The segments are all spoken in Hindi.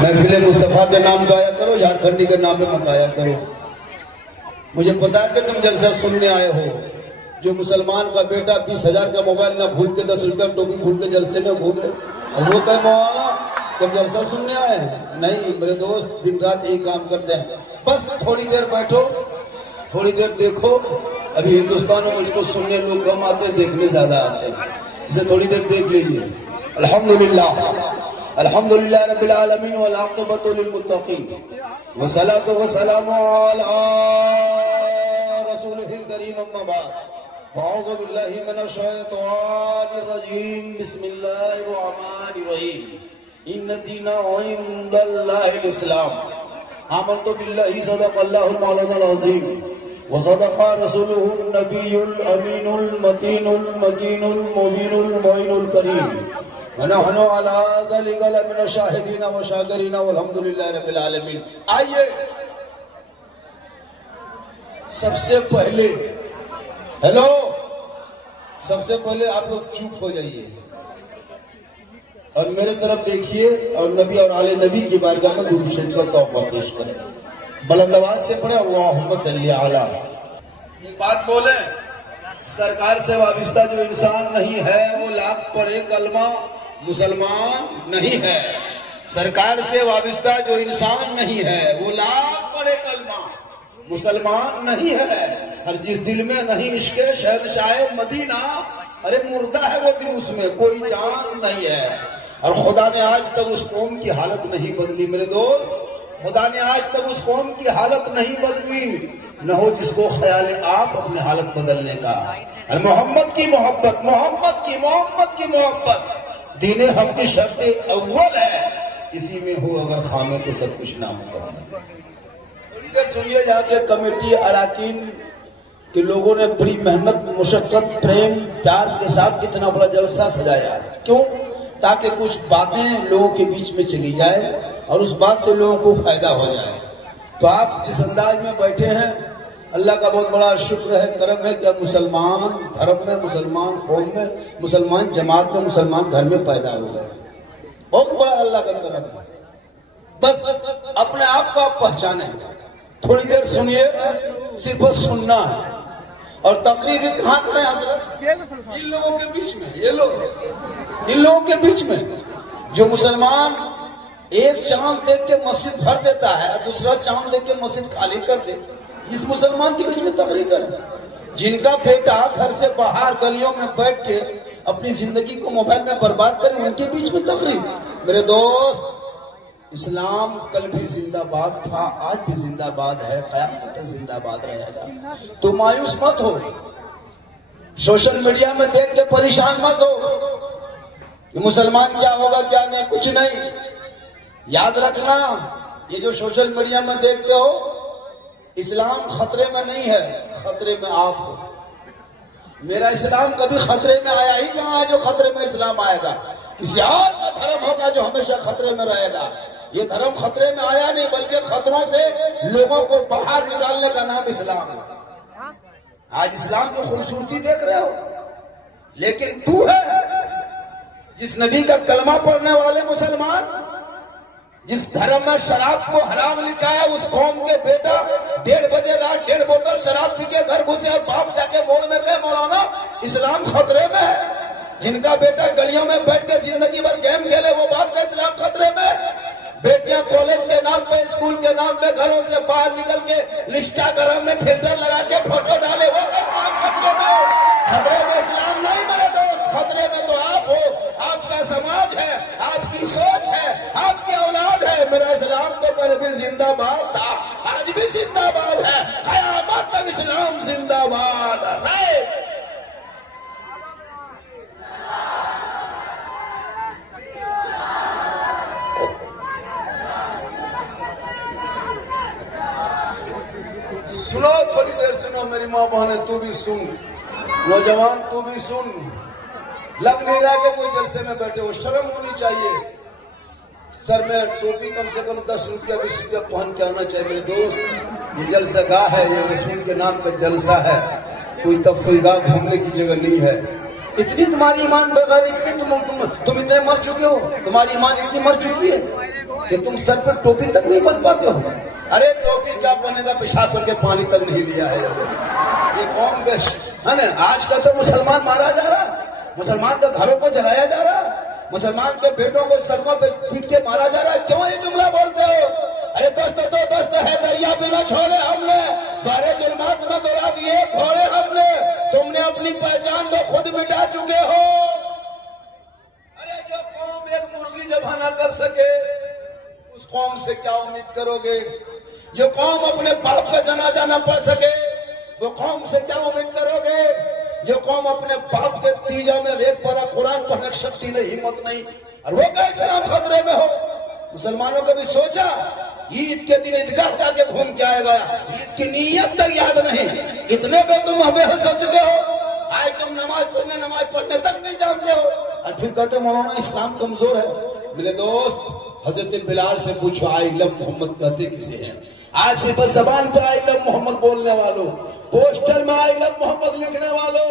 महफिल मुस्तफ़ा के नाम गाया करो, झारखंडी के नाम में मत आया करो। मुझे पता है कि तुम जलसा सुनने आए हो। जो मुसलमान का बेटा 20,000 का मोबाइल ना भूल के 10 रुपया टोपी भूल के जलसे में घूमे, और वो कहे मौलाना तुम जलसा सुनने आए हैं। नहीं मेरे दोस्त, दिन रात यही काम करते हैं। बस थोड़ी देर बैठो, थोड़ी देर देखो। अभी हिंदुस्तान में मुझको सुनने लोग कम आते हैं, देखने ज्यादा आते हैं, इसे थोड़ी देर देख लीजिए। अल्हम्दुलिल्लाह अल्हम्दुलिल्लाह रब्बिल आलमीन वल आक़िबतु लिल मुत्तक़ीन वस्सलातु वस्सलामु अला रसूलिहिल करीम अम्मा बाद। अऊज़ु बिल्लाहि मिनश शैतानिर रजीम। बिस्मिल्लाहिर रहमानिर रहीम। इन्न दीना इंदल्लाहिल इस्लाम। आमन्तु बिल्लाहि सदक़ल्लाहुल मौलानाल अज़ीम व सदक़ा रसूलुहुन नबियुल अमीनुल मतीनुल मकीनुल मुबीनुल मुइनुल करीम। वनहनु अला ज़ालिका लमिन शाहिदीन व शाकिरीन वल्हम्दुलिल्लाहि रब्बिल आलमीन। आइए सबसे पहले हेलो, सबसे पहले आप लोग चुप हो जाइए और मेरे तरफ देखिए और नबी और आले नबी की बारगाह में दुरूद शरीफ का तोहफा पेश करें। बुलंद आवाज से पढ़े अल्लाहुम्मा सल्ली अला। एक बात बोले, सरकार से वाबिस्ता जो इंसान नहीं है वो लाख पढ़े कलमा मुसलमान नहीं है। सरकार से वाबिस्ता जो इंसान नहीं है वो लाख पढ़े कलमा मुसलमान नहीं है। और जिस दिल में नहीं इश्क़ शहंशाह मदीना, अरे मुर्दा है वो दिल, उसमें कोई जान नहीं है। और खुदा ने आज तक उस कौम की हालत नहीं बदली मेरे दोस्त, खुदा ने आज तक उस कौम की हालत नहीं बदली। न हो जिसको ख्याल आप अपनी हालत बदलने का। और मोहम्मद की मोहब्बत, मोहम्मद की मोहब्बत दीने हक की शर्त अव्वल है। इसी में हो अगर खामे तो सब कुछ नाम करना। थोड़ी देर सुनिए, जाके कमेटी अराकीन के लोगों ने बड़ी मेहनत मुशक्कत प्रेम प्यार के साथ कितना बड़ा जलसा सजाया। क्यों? ताकि कुछ बातें लोगों के बीच में चली जाए और उस बात से लोगों को फायदा हो जाए। तो आप जिस अंदाज में बैठे हैं, अल्लाह का बहुत बड़ा शुक्र है, करम है कि मुसलमान धर्म में, मुसलमान कौम में, मुसलमान जमात में, मुसलमान घर में पैदा हो गए। बहुत बड़ा अल्लाह का करम है। बस अपने आप को आप पहचाने। थोड़ी देर सुनिए, सिर्फ सुनना है। और तकरीर कहाँ करें हजरत? इन लोगों के बीच में। ये लोग इन लोगों के बीच में जो मुसलमान एक चांद देख के मस्जिद भर देता है और दूसरा चांद देख के मस्जिद खाली कर दे, इस मुसलमान के बीच में तकरीर करें। जिनका बेटा घर से बाहर गलियों में बैठ के अपनी जिंदगी को मोबाइल में बर्बाद करे, उनके बीच में तकरीर। मेरे दोस्त, इस्लाम कल भी जिंदाबाद था, आज भी जिंदाबाद है, क़यामत तक जिंदाबाद रहेगा। तो मायूस मत हो, सोशल मीडिया में देख के परेशान मत हो कि मुसलमान क्या होगा क्या नहीं, कुछ नहीं। याद रखना, ये जो सोशल मीडिया में देखते हो, इस्लाम खतरे में नहीं है, खतरे में आप हो। मेरा इस्लाम कभी खतरे में आया ही कहाँ है जो खतरे में इस्लाम आएगा? किसी और का धर्म होगा जो हमेशा खतरे में रहेगा। ये धर्म खतरे में आया नहीं, बल्कि खतरों से लोगों को बाहर निकालने का नाम इस्लाम है। आज इस्लाम की खूबसूरती देख रहे हो, लेकिन तू है जिस नबी का कलमा पढ़ने वाले मुसलमान, जिस धर्म में शराब को हराम लिखा है, उस कौम के बेटा 1:30 बजे रात 1.5 बोतल शराब पी के घर घुसे और बाप जाके मोड़ में गए मौलाना इस्लाम खतरे में है। जिनका बेटा गलियों में बैठ के जिंदगी भर गेम खेले, वो बाप का इस्लाम खतरे में। बेटियां कॉलेज के नाम पे, स्कूल के नाम पे घरों से बाहर निकल के इंस्टाग्राम में फिल्टर लगा के फोटो डाले, वो इस्लाम खतरे में। खतरे में इस्लाम नहीं मेरे दोस्त, खतरे में तो आप हो, आपका समाज है, आपकी सोच है, आपकी औलाद है। मेरा इस्लाम तो कल भी जिंदाबाद था, आज भी जिंदाबाद है, क़यामत तक इस्लाम जिंदाबाद है। सुनो, थोड़ी देर सुनो मेरी माँ बहने, तू भी सुन, नौजवान तू भी सुन। लग नहीं रहा कि कोई जलसे में बैठे हो, शर्म होनी चाहिए। सर में टोपी कम से कम 10 रुपया 20 रुपया पहन के आना चाहिए मेरे दोस्त। ये जलसागाह है, ये रसूल के नाम पे जलसा है, कोई तफरीगाह घूमने की जगह नहीं है। इतनी तुम्हारी ईमान बेगैर, इतनी तुम इतने मर चुके हो, तुम्हारी ईमान इतनी मर चुकी है। कि तुम सर पर टोपी तक नहीं बन पाते हो। अरे टोपी क्या बनेगा, पेशाब करके पानी तक नहीं लिया है। ये कौन बेस्ट है ना। आज का तो मुसलमान मारा जा रहा, मुसलमान के घरों को जलाया जा रहा, मुसलमान के बेटों को सड़कों पे पीट के मारा जा रहा है। क्यों ये जुमला बोलते हो? अरे दोस्त तो दोस्त है, दरिया भी न छोड़े हमने, बारे जुल्मात में दौड़ा दिए घोड़े हमने, तुमने अपनी पहचान को खुद मिटा चुके हो। अरे जो कौम एक मुर्गी जबा ना कर सके, उस कौम से क्या उम्मीद करोगे? जो कौम अपने बाप का जनाजा न पढ़ सके, वो कौम से क्या उम्मीद करोगे? जो कौम अपने बाप के तीजा में एक पारा कुरान पढ़ने की शक्ति नहीं, हिम्मत नहीं, और वो कैसे आप खतरे में हो? मुसलमानों को भी सोचा ईद के दिन ईदगाह जाके घूम के आएगा, ईद की नीयत तक याद नहीं, इतने पे तुम बेहोश हो चुके हो। आज तुम नमाज पढ़ने तक नहीं जानते हो, और फिर कहते मौलाना इस्लाम कमजोर है। मेरे दोस्त, हजरत बिलाल से पूछो आई लव मोहम्मद कहते किसे हैं? आज सिर्फ जबान पर आई लव मोहम्मद बोलने वालों, पोस्टर में आई लव मोहम्मद लिखने वालों,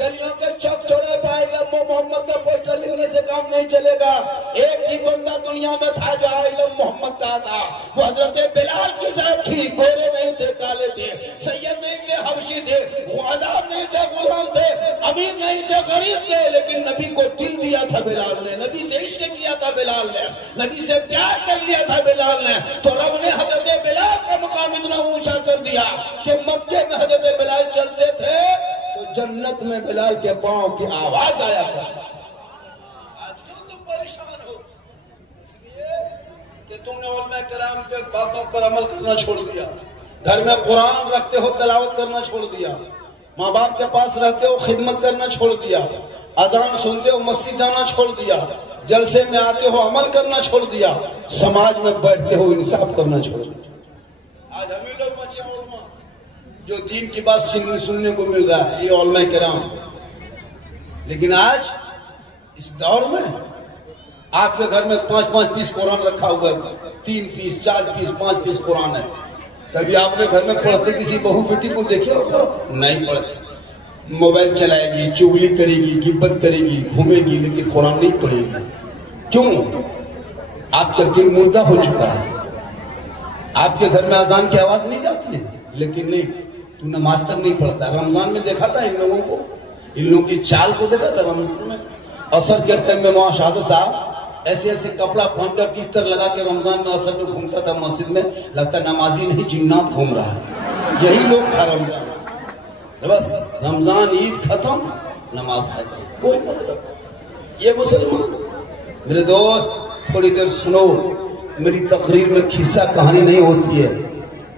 गलियों के चौक चौराहे पर आई लव मोहम्मद का पोस्टर लिखने से काम नहीं चलेगा। एक ही बंदा दुनिया में था जो आई लव मोहम्मद का था, वो हजरत बिलाल की जात थी। गोरे नहीं थे, काले थे, सैयद नहीं थे, हबशी थे, वो आजाद नहीं थे, गुलाम थे, अमीर नहीं थे, गरीब थे, लेकिन नबी को दिल दिया था बिलाल ने, नबी से इश्क किया था बिलाल ने, नबी से प्यार कर लिया था बिलाल ने। तो रब ने हजरत बिलाल का मुकाम इतना ऊंचा कर दिया कि मक्के में हजरत बिलाल चलते थे तो जन्नत में बिलाल के पांव की आवाज आया था। आज क्यों तुम परेशान हो? इसलिए कि तुमने उलमा किराम के बातों पर अमल करना छोड़ दिया, घर में कुरान रखते हो तिलावत करना छोड़ दिया, माँ बाप के पास रहते हो खिदमत करना छोड़ दिया, अजान सुनते हो मस्जिद जाना छोड़ दिया, जलसे में आते हो अमल करना छोड़ दिया, समाज में बैठते हो इंसाफ करना छोड़ दिया। आज हम ही लोग बचे उलमा जो दीन की बात सुनने को मिल रहा है, ये उलमा किराम। लेकिन आज इस दौर में आपके घर में 5-5 पीस कुरान रखा हुआ है, 3 पीस 4 पीस 5 पीस कुरान है। कभी आपने घर में पढ़ते किसी बहू बेटी को देखे हो? नहीं पढ़ते। मोबाइल चलाएगी, चुगली करेगी, गिब्बत करेगी, घूमेगी, लेकिन कुरान नहीं पढ़ेगी। क्यों? आपका दिल मुर्दा हो चुका है। आपके घर में अजान की आवाज नहीं जाती है, लेकिन नहीं, तू नमाज तक नहीं पढ़ता। रमजान में देखा था इन लोगों को, इन लोगों की चाल को देखा था रमजान में। असर के टाइम में वहां शाहद साहब ऐसे ऐसे कपड़ा पहनकर टीचर लगा के रमजान में असर में घूमता था मस्जिद में, लगता नमाजी नहीं जिन्नात घूम रहा है। यही लोग था रमजान। बस रमजान ईद खत्म, नमाज खत्म, कोई मतलब। ये मुसलमान। मेरे दोस्त थोड़ी देर सुनो, मेरी तकरीर में खिस्सा कहानी नहीं होती है,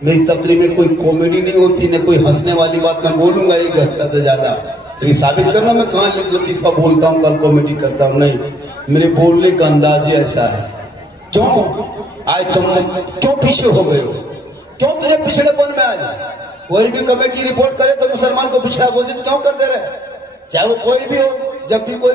मेरी तकरीर में कोई कॉमेडी नहीं होती, न कोई हंसने वाली बात मैं बोलूंगा 1 घंटा से ज्यादा। तो साबित करना मैं कहाँ लतीफा बोलता हूँ, कल कॉमेडी करता हूँ, नहीं। मेरे बोलने का अंदाज ही ऐसा है। क्यों आज तुम क्यों पीछे हो गए हो? क्यों तुझे पिछड़ेपन में आया? कोई भी कमेटी रिपोर्ट करे तो मुसलमान को पिछड़ा घोषित क्यों कर दे रहे? चाहे वो कोई भी हो, जब भी कोई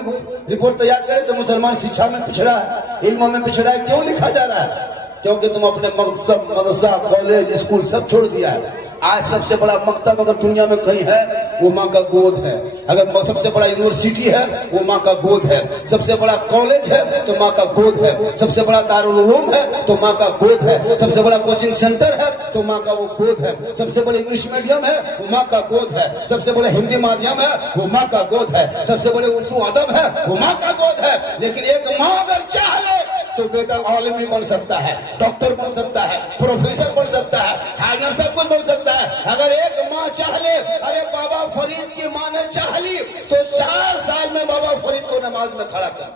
रिपोर्ट तैयार करे तो मुसलमान शिक्षा में पिछड़ा है, इल्म में पिछड़ा है, क्यों लिखा जा रहा है? क्योंकि तुम अपने मकसद, मदरसा, कॉलेज, स्कूल सब छोड़ दिया है। आज सबसे बड़ा मकतब अगर दुनिया में कहीं है वो माँ का गोद है। अगर सबसे बड़ा यूनिवर्सिटी है वो माँ का गोद है। सबसे बड़ा कॉलेज है तो माँ का गोद है। सबसे बड़ा दारुल उलूम है तो माँ का गोद है। सबसे बड़ा कोचिंग सेंटर है तो माँ का वो गोद है। सबसे बड़े इंग्लिश मीडियम है वो माँ का गोद है। सबसे बड़े हिंदी माध्यम है वो माँ का गोद है। सबसे बड़े उर्दू अदब है वो माँ का गोद है। लेकिन एक माँ अगर चाह ले तो बेटा आलिम भी बन सकता है, डॉक्टर बन सकता है, प्रोफेसर बन सकता है, हाकिम सब कुछ बन सकता है। अगर एक माँ चाह ले, अरे बाबा फरीद की माँ ने चाह ली तो 4 साल में बाबा फरीद को नमाज में खड़ा कर।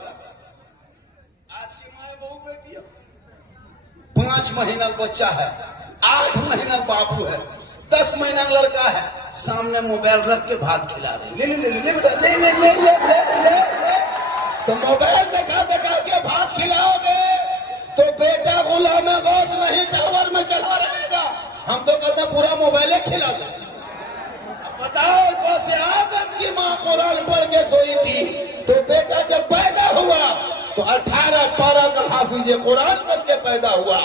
आज की माँ बहू बेटी है, 5 महीना बच्चा है, 8 महीना बापू है, 10 महीना लड़का है, सामने मोबाइल रख के भात खिला रहे। ले ले ले ले बेटा, ले ले ले ले ले ले। तो मोबाइल दिखा दिखा के भात खिलाओगे तो बेटा गुलाम गौस नहीं टावर में चढ़ा रहेगा। हम तो कहते पूरा मोबाइल खिला दो। बताओ, कैसे आजम की माँ कुरान पढ़ के सोई थी तो बेटा जब पैदा हुआ तो 18 पारा का हाफिज कुरान बन के पैदा हुआ।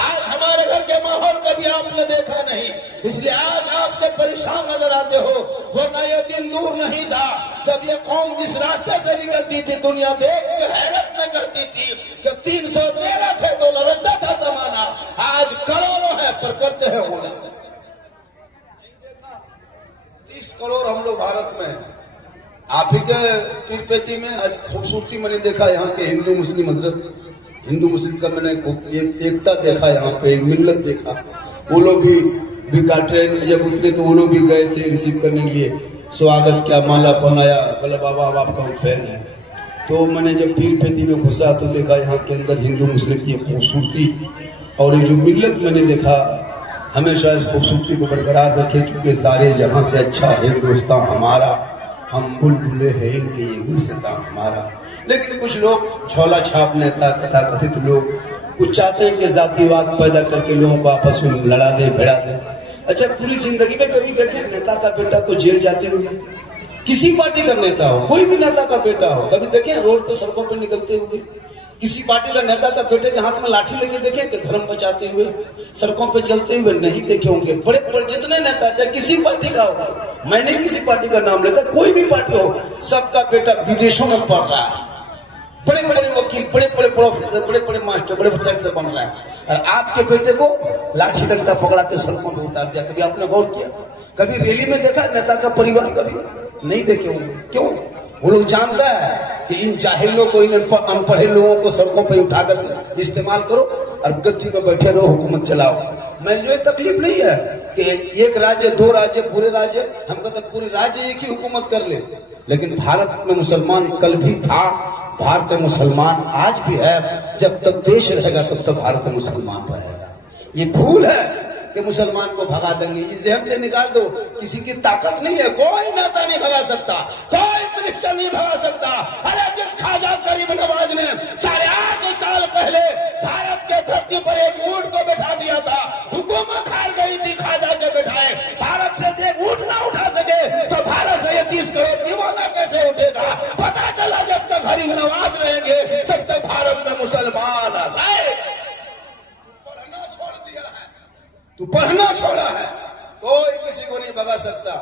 आज हमारे घर के माहौल कभी आपने देखा नहीं, इसलिए आज आपने परेशान नजर आते हो, वरना ये दिन दूर नहीं था जब ये कौम जिस रास्ते से निकलती थी दुनिया देख के हैरत में करती थी। जब 313 थे तो लड़ता करते हैं बोला। 30 करोड़ हम लोग भारत में हैं। आप ही के तिरुपति में आज खूबसूरती मैंने देखा, यहाँ के हिंदू मुस्लिम हजरत, हिंदू मुस्लिम का मैंने एकता देखा, यहाँ पे एक मिल्लत देखा। वो लोग भी ट्रेन में जब उतरे तो वो लोग भी गए थे रिसीव करने के लिए, स्वागत किया, माला पहनाया, बोला बाबा अब आपका हम फैन है। तो मैंने जब तिरुपति में घुसा तो देखा यहाँ के अंदर हिंदू मुस्लिम की खूबसूरती और ये जो मिल्लत मैंने देखा, हमेशा इस खूबसूरती को बरकरार रखे, चूंकि सारे जहां से अच्छा हिंदुस्तान हमारा, हम बुलबुले हैं इनके ये गुलसितां हमारा। लेकिन कुछ लोग झोला छाप नेता कथा कथित लोग कुछ चाहते हैं कि जातिवाद पैदा करके लोगों को आपस में लड़ा दे भिड़ा दे। अच्छा, पूरी जिंदगी में कभी देखे नेता का बेटा को जेल जाते हुए? किसी पार्टी का नेता हो, कोई भी नेता का बेटा हो, कभी देखे रोड पे सड़कों पे निकलते हुए? किसी पार्टी का नेता का बेटे के हाथ में लाठी लेके देखे कि धर्म बचाते हुए सड़कों पे चलते हुए? नहीं देखे होंगे। बड़े बड़े जितने नेता, चाहे किसी पार्टी का हो, मैं नहीं किसी पार्टी का नाम लेता, कोई भी पार्टी हो, सबका बेटा विदेशों में पढ़ रहा है, बड़े बड़े वकील, बड़े बड़े प्रोफेसर, बड़े बड़े मास्टर, बड़े बड़े से बन रहा है, और आपके बेटे को लाठी डंडा पकड़ा के सड़कों पे उतार दिया। कभी आपने गौर किया? कभी रैली में देखा नेता का परिवार? कभी नहीं देखे होंगे। क्यों? वो लोग जानता है कि इन जाहिलों को, इन अनपढ़े लोगों को सड़कों पर उठाकर इस्तेमाल करो और गद्दी में बैठे रहो, हुकूमत चलाओ। मुझे तकलीफ नहीं है कि एक राज्य, दो राज्य, पूरे राज्य, हम कहते पूरे राज्य एक ही हुकूमत कर ले, लेकिन भारत में मुसलमान कल भी था, भारत में मुसलमान आज भी है। जब तक देश रहेगा तब तक भारत में मुसलमान रहेगा। ये भूल है कि मुसलमान को भगा देंगे, इस जहन से निकाल दो। किसी की ताकत नहीं है, कोई नेता नहीं भगा सकता, कोई मिनिस्टर नहीं भगा सकता। अरे जिस ख्वाजा गरीब नवाज ने 850 साल पहले भारत के धरती पर एक ऊंट को बैठा दिया था, हुकूमत हार गई थी ख्वाजा के बैठाए। भारत से एक ऊंट ना उठा सके तो भारत से 30 करोड़ दीवाना कैसे उठेगा? पता चला जब तक गरीब नवाज रहेंगे तब तक भारत में मुसलमान पढ़ना छोड़ा है, कोई किसी को नहीं भगा सकता।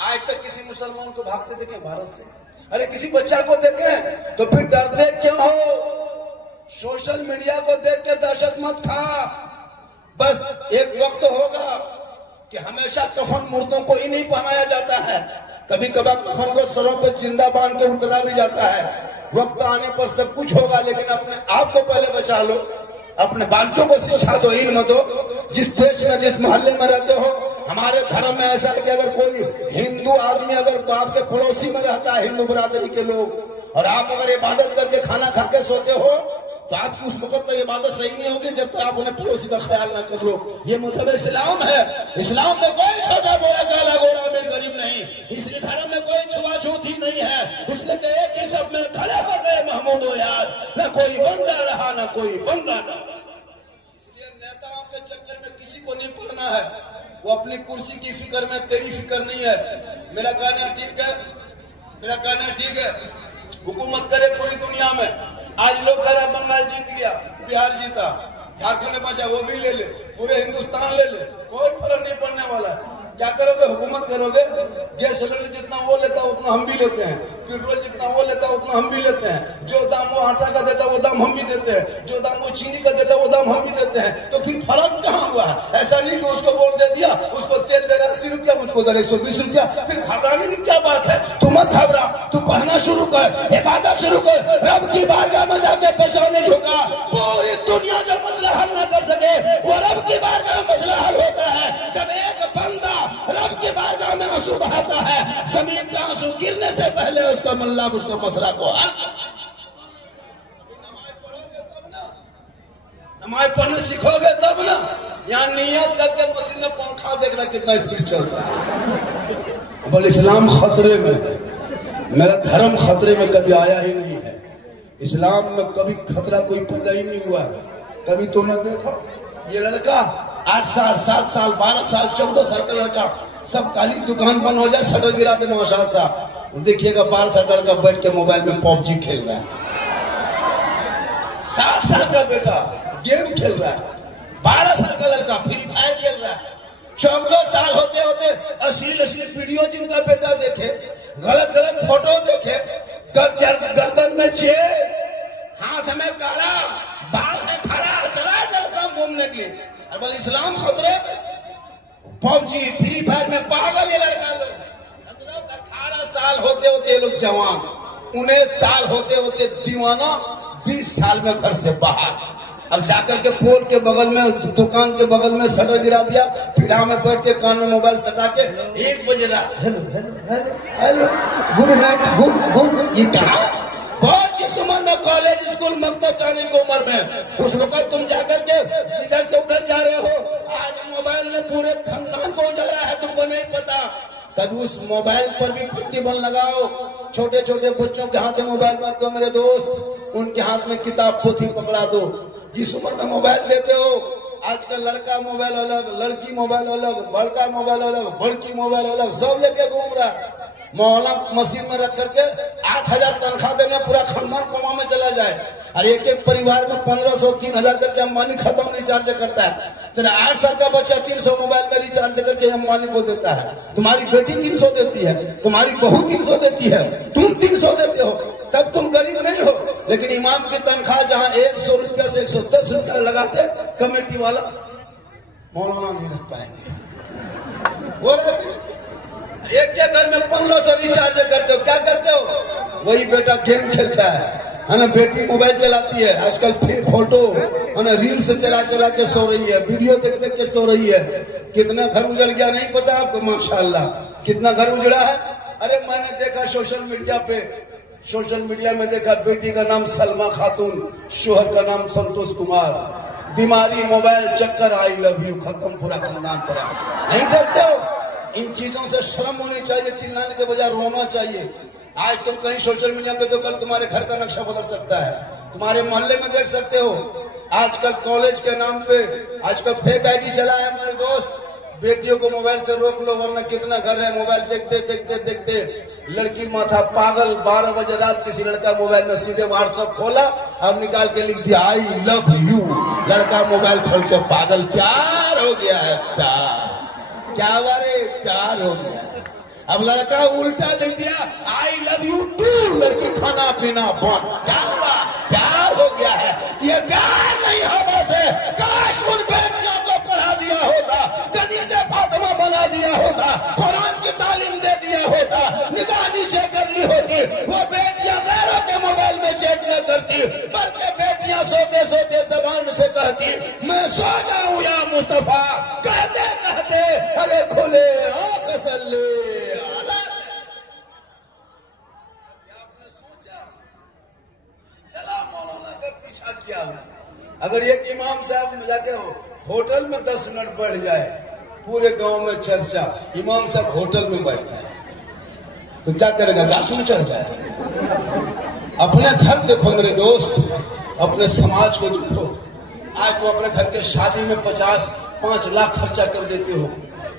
आज तक किसी मुसलमान को भागते देखे भारत से? अरे किसी बच्चा को देखे तो फिर डरते क्यों हो? सोशल मीडिया को देख के दहशत मत खा। बस एक वक्त होगा कि हमेशा कफन मुर्दों को ही नहीं पहनाया जाता है, कभी कभार कफन को सरों पे जिंदा बांध के उतरा भी जाता है। वक्त आने पर सब कुछ होगा, लेकिन अपने आप को पहले बचा लो, अपने बालकों को शिक्षा दो, इल्म दो। जिस देश में, जिस मोहल्ले में रहते हो, हमारे धर्म में ऐसा है कि अगर कोई हिंदू आदमी अगर आपके पड़ोसी में रहता है, हिंदू बरादरी के लोग, और आप अगर इबादत करके खाना खा के सोते हो तो आपकी उस वक्त तो इबादत सही नहीं होगी जब तक आप उन्हें पड़ोसी का ख्याल ना कर लो। ये मजहब इस्लाम है। इस्लाम में कोई छोटा बड़ा, काला गोरा अमीर गरीब नहीं, इसलिए धर्म में कोई छुआछूत ही नहीं है। इसलिए तो एक ही सब में खड़े हो गए महमूद यार, न कोई बंदा रहा न कोई बंदा न। इसलिए नेताओं के चक्कर में किसी को नहीं पड़ना है। वो अपनी कुर्सी की फिक्र में, तेरी फिक्र नहीं है। मेरा कहना ठीक है, मेरा कहना ठीक है, हुकूमत करे पूरी दुनिया में। आज लोग कह रहे बंगाल जीत गया, बिहार जीता, झारखंड बचा, वो भी ले ले, पूरे हिंदुस्तान ले ले, कोई फर्क नहीं पड़ने वाला है। क्या करोगे? हुकूमत करोगे। गैस सिलेंडर जितना वो लेता है उतना हम भी लेते हैं, पेट्रोल जितना वो लेता है उतना हम भी लेते हैं, जो दाम वो आटा का देता है वो दाम हम भी देते हैं, जो दाम वो चीनी का देता है वो दाम हम भी देते हैं। तो फिर फर्क कहाँ हुआ है? ऐसा नहीं कि उसको वोट दे दिया, उसको तेल दे रहा 80 रुपया, मुझको दे रहा 120 रुपया, फिर घबराने की क्या बात है? तू मत घबरा, तू पढ़ना शुरू कर, इबादत शुरू कर, रब की बारगाह में जाके पेशाने झुका। पूरी दुनिया जो मसला हल न कर सके वो रब की बारगाह में मसला हल होता है। जब एक बंदा रब की बारगाह में आंसू बहाता है, जमीन का आंसू गिरने से पहले उसका मल्ला उसका मसला को हल। नमाज पढ़ने सीखोगे तब ना। यहाँ नियत करके मशीन में पंखा देख रहा कितना स्पीड चल रहा है। बोले इस्लाम खतरे में है, मेरा धर्म खतरे में कभी आया ही नहीं है। इस्लाम में कभी खतरा कोई पैदा ही नहीं हुआ है। कभी तो न देखो ये लड़का 8 साल, 7 साल, 12 साल, 14 साल का लड़का, सब काली दुकान बंद हो जाए, शटर गिरा दे नौशाद साहब, देखिएगा 12 साल का लड़का बैठ के मोबाइल में पबजी खेल रहा है। 7 साल का बेटा गेम खेल रहा है, 12 साल का लड़का फ्री फायर खेल रहा है। 14 साल होते होते अश्लील वीडियो जिनका बेटा देखे, गलत गलत फोटो देखे, गर्दन में छेद, हाथ में काला, बाल में खड़ा, चला जलसा घूमने के लिए। अब इस्लाम खतरे में। पबजी फ्री फायर में पागल ये लड़का लोग। 18 साल होते होते ये लोग जवान, 19 साल होते होते दीवाना, 20 साल में घर से बाहर। अब जाकर के पोल के बगल में, दुकान के बगल में शटर गिरा दिया, पीढ़ा में बैठ के कान में मोबाइल सटा के 1 बजे रहा, hello hello hello hello, good night, good. ये कहा बहुत इस उम्र में कॉलेज स्कूल मकतब जाने की उम्र में, उस वक्त तुम जाकर के इधर से उधर जा रहे हो। आज मोबाइल ने पूरे खानदान को उजाड़ा है, तुमको नहीं पता। तब उस मोबाइल पर भी प्रतिबंध लगाओ। छोटे छोटे बच्चों के हाथ में मोबाइल मत दो मेरे दोस्त, उनके हाथ में किताब पोथी पकड़ा दो। जिस उम्र में मोबाइल देते हो, आजकल लड़का मोबाइल अलग, लड़की मोबाइल अलग, बड़का मोबाइल अलग, बड़की मोबाइल अलग, सब लेके घूम रहा है। मोहल्ला मशीन में रख करके 8,000 तनख्वाह देने पूरा खानदान कमा में चला जाए। और एक एक परिवार में 1500 3,000 करके अंबानी खत्म रिचार्ज करता है। तेरा 8 साल का बच्चा 300 मोबाइल में रिचार्ज करके अंबानी को देता है। तुम्हारी बेटी 300 देती है, तुम्हारी बहू 300 देती है, तुम 300 देते हो, तब तुम गरीब नहीं हो। लेकिन इमाम की तनख्वाह जहां 100 रुपया से 110 रुपया लगाते कमेटी वाला, मौलाना नहीं रख पाएंगे। एक के घर में 1500 रिचार्ज करते हो, क्या करते हो? वही बेटा गेम खेलता है ना, बेटी मोबाइल चलाती है, आजकल फोटो है ना, रील से चला चला के सो रही है, वीडियो देख देख के सो रही है। कितना घर उजड़ गया नहीं पता आपको? माशाल्लाह कितना घर उजड़ा है। अरे मैंने देखा सोशल मीडिया में देखा, बेटी का नाम सलमा खातून, शोहर का नाम संतोष कुमार, बीमारी मोबाइल चक्कर, आई लव यू, खत्म पूरा खानदान पर। नहीं देखते हो? इन चीजों से शर्म होनी चाहिए, चिल्लाने के बजाय रोना चाहिए। आज तुम कहीं सोशल मीडिया में देखो, कल तुम्हारे घर का नक्शा बदल सकता है, तुम्हारे मोहल्ले में देख सकते हो। आजकल कॉलेज के नाम पे आजकल फेक आईडी चला है मेरे दोस्त। बेटियों को मोबाइल से रोक लो, वरना कितना घर है मोबाइल देखते देखते देखते लड़की माथा पागल। 12 बजे रात किसी लड़का मोबाइल में सीधे व्हाट्सएप खोला और निकाल के लिख दिया आई लव यू। लड़का मोबाइल खोल के पागल, प्यार हो गया है, प्यार क्या बारे, प्यार हो गया। अब लड़का उल्टा लिख दिया आई लव यू टू, लड़की खाना पीना बंद, क्या हुआ? प्यार हो गया है। ये प्यार नहीं होने से काश उन बेटियों को पढ़ा दिया होता, कनीज़े फातिमा बना दिया होता, कुरान की तालीम दे दिया होता, निगाह नीचे कर ली होती। वो बेटियां गैरों के मोबाइल में चेक न करती, बल्कि बेटियां सोते सोते जबान से कहती मैं सो जाऊं या मुस्तफा, कहते कहते अरे खुले आंख सल्ले। किया अगर एक इमाम साहब मिला के होटल में 10 मिनट बढ़ जाए, पूरे गांव में चर्चा, इमाम साहब होटल में बैठता है, तो क्या करेगा? गाछ में चढ़ जाए। अपने घर देखो मेरे दोस्त, अपने समाज को देखो। आज तो अपने घर के शादी में 5 लाख खर्चा कर देते हो,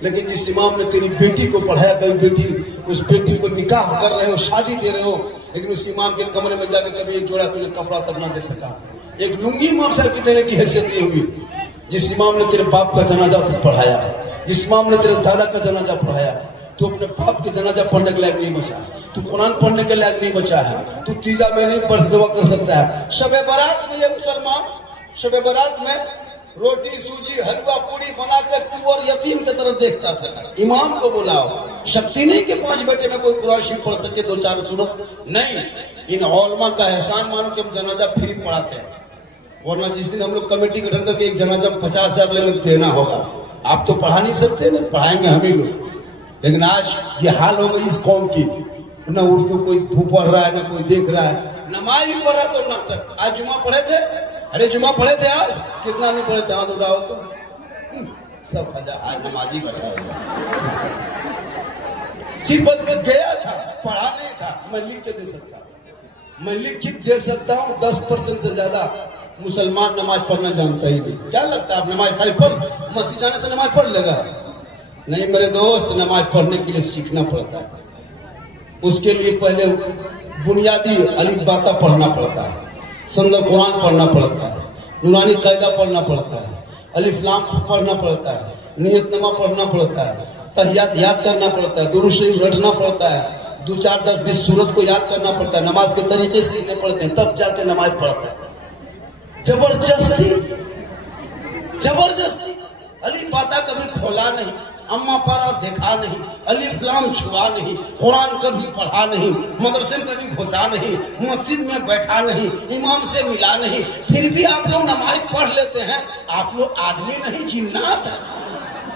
लेकिन जिस इमाम ने तेरी बेटी को पढ़ाया, कभी बेटी उस बेटी को निकाह कर रहे हो, शादी दे रहे हो, लेकिन उस इमाम के कमरे में जाकर कभी एक जोड़ा तुझे कपड़ा तक ना दे सका, एक लुंगी इमाम साहब की देने की हैसियत नहीं हुई। जिस इमाम ने तेरे बाप का जनाजा पढ़ाया, जिस इमाम ने तेरे दादा का जनाजा पढ़ाया, तू अपने बाप के जनाजा पढ़ने के लायक नहीं बचा, तू कुरान पढ़ने के लायक नहीं बचा है, तू तीजा में नहीं पढ़ दुआ कर सकता है। शबे बारात में ये मुसलमान, शबे बारात में रोटी सूजी हलवा पूरी बना के तू और यतीम की तरफ देखता था। इमाम को बुलाओ, शक्ति नहीं कि 5 बेटे में कोई कुरान शरीफ पढ़ सके, 2-4 सूरत नहीं। इन औलमा का एहसान मानो कि हम जनाजा फ्री पढ़ाते हैं, वरना जिस दिन हम लोग कमेटी गठन करके एक जनाजा 50,000 लेने देना होगा। आप तो पढ़ा नहीं सकते ना, पढ़ाएंगे हम ही लोग। लेकिन आज ये हाल हो गई इस कौम की, न उर्दू कोई पढ़ रहा है, न कोई देख रहा है, नमाज भी पढ़ रहा तो नाटक। आज जुमा पढ़े थे, अरे जुमा पढ़े थे आज, कितना नहीं पढ़े थे? हाथ उठाओ तो सब आज नमाजी बना। सिर्फ में गया था, पढ़ा नहीं था। मैं लिख के दे सकता हूँ, मैं लिखित दे सकता हूँ। 10% से ज्यादा मुसलमान नमाज पढ़ना जानता ही नहीं। क्या लगता है आप नमाज खाली पढ़, मस्जिद जाने से नमाज पढ़ लेगा? नहीं मेरे दोस्त, नमाज पढ़ने के लिए सीखना पड़ता है। उसके लिए पहले बुनियादी अलिफ बाता पढ़ना पड़ता है, संदर कुरान पढ़ना पड़ता है, नूरानी कायदा पढ़ना पड़ता है, अलिफ लाम पढ़ना पड़ता है, नियतनामा पढ़ना पड़ता है, तहियात याद करना पड़ता है, दुरूद शरीफ रटना पड़ता है, 2, 4, 10, 20 सूरत को याद करना पड़ता है, नमाज के तरीके सीखने पड़ते हैं, तब जाके नमाज पढ़ता है। जबरदस्ती अली बाता कभी खोला नहीं। अम्मा पारा देखा नहीं, अलिफ लाम छुआ नहीं, कुरान कभी पढ़ा नहीं, मदरसे में कभी घुसा नहीं, मस्जिद में बैठा नहीं, इमाम से मिला नहीं, फिर भी आप लोग नमाज पढ़ लेते हैं। आप लोग आदमी नहीं जिन्नात है,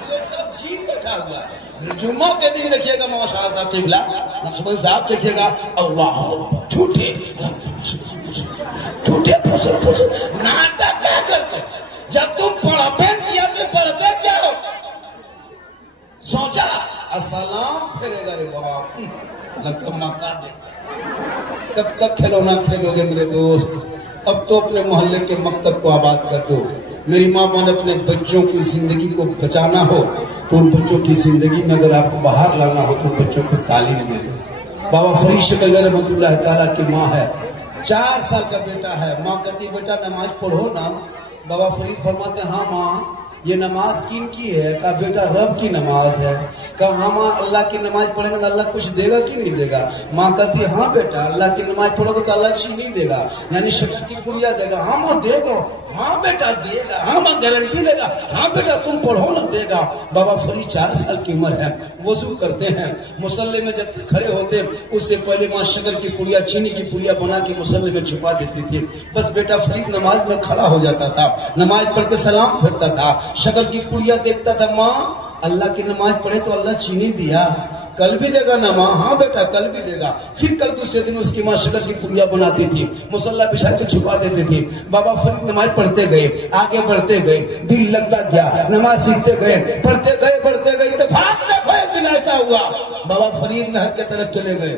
ये सब जीन बैठा हुआ है। जुम्मा के दिन देखिएगा मौलाना साहब किबला नक्शबंदी साहब देखिएगा अल्लाह झूठे झूठे नाटक क्या करते। जब तुम पढ़ते दिया में पढ़ते क्या हो, सोचा अस्सलाम फेरेगा रे बाप, लगता मौका दे। कब तक खिलौना खेलोगे मेरे दोस्त, अब तो अपने मोहल्ले के मकतब को आबाद कर दो। मेरी माँ ने अपने बच्चों की जिंदगी को बचाना हो तो उन बच्चों की जिंदगी में अगर आपको बाहर लाना हो तो बच्चों को तालीम दे दो। बाबा फरीद शकल रहमतुल्लाह ताला की माँ है, 4 साल का बेटा है। माँ कहती बेटा नमाज पढ़ो ना। बाबा फरीद फरमाते हाँ माँ ये नमाज किन की है? कहा बेटा रब की नमाज है। कहा हाँ माँ अल्लाह की नमाज पढ़ेंगे तो अल्लाह कुछ देगा कि नहीं देगा? माँ कहती हाँ बेटा अल्लाह की नमाज पढ़ोगे तो अल्लाह चीज नहीं देगा, यानी शक्कर की पुड़िया देगा। हाँ माँ देगा, हाँ बेटा देगा, हाँ माँ गारंटी देगा, हाँ बेटा तुम पढ़ो ना देगा। बाबा फरीद 4 साल की उम्र है, वजू करते हैं, मुसल्ले में जब खड़े होते उससे पहले माँ शक्कर की पुड़िया चीनी की पुड़िया बना के मुसल्ले में छुपा देती थी। बस बेटा फरीद नमाज में खड़ा हो जाता था, नमाज पढ़ के सलाम फिरता था, शक्कर की पुड़िया देखता था। माँ अल्लाह की नमाज पढ़े तो अल्लाह चीनी दिया, कल भी देगा ना माँ? हाँ बेटा कल भी देगा। फिर कल दूसरे दिन उसकी माँ शक्कर की पुड़िया बनाती थी, मुसल्ला बिछा के छुपा देती थी। बाबा फरीद नमाज पढ़ते गए, आगे बढ़ते गए, दिल लगता गया, नमाज सीखते गए, पढ़ते गए बढ़ते गए। तो भागते एक दिन ऐसा हुआ बाबा फरीद नहर के तरफ चले गए।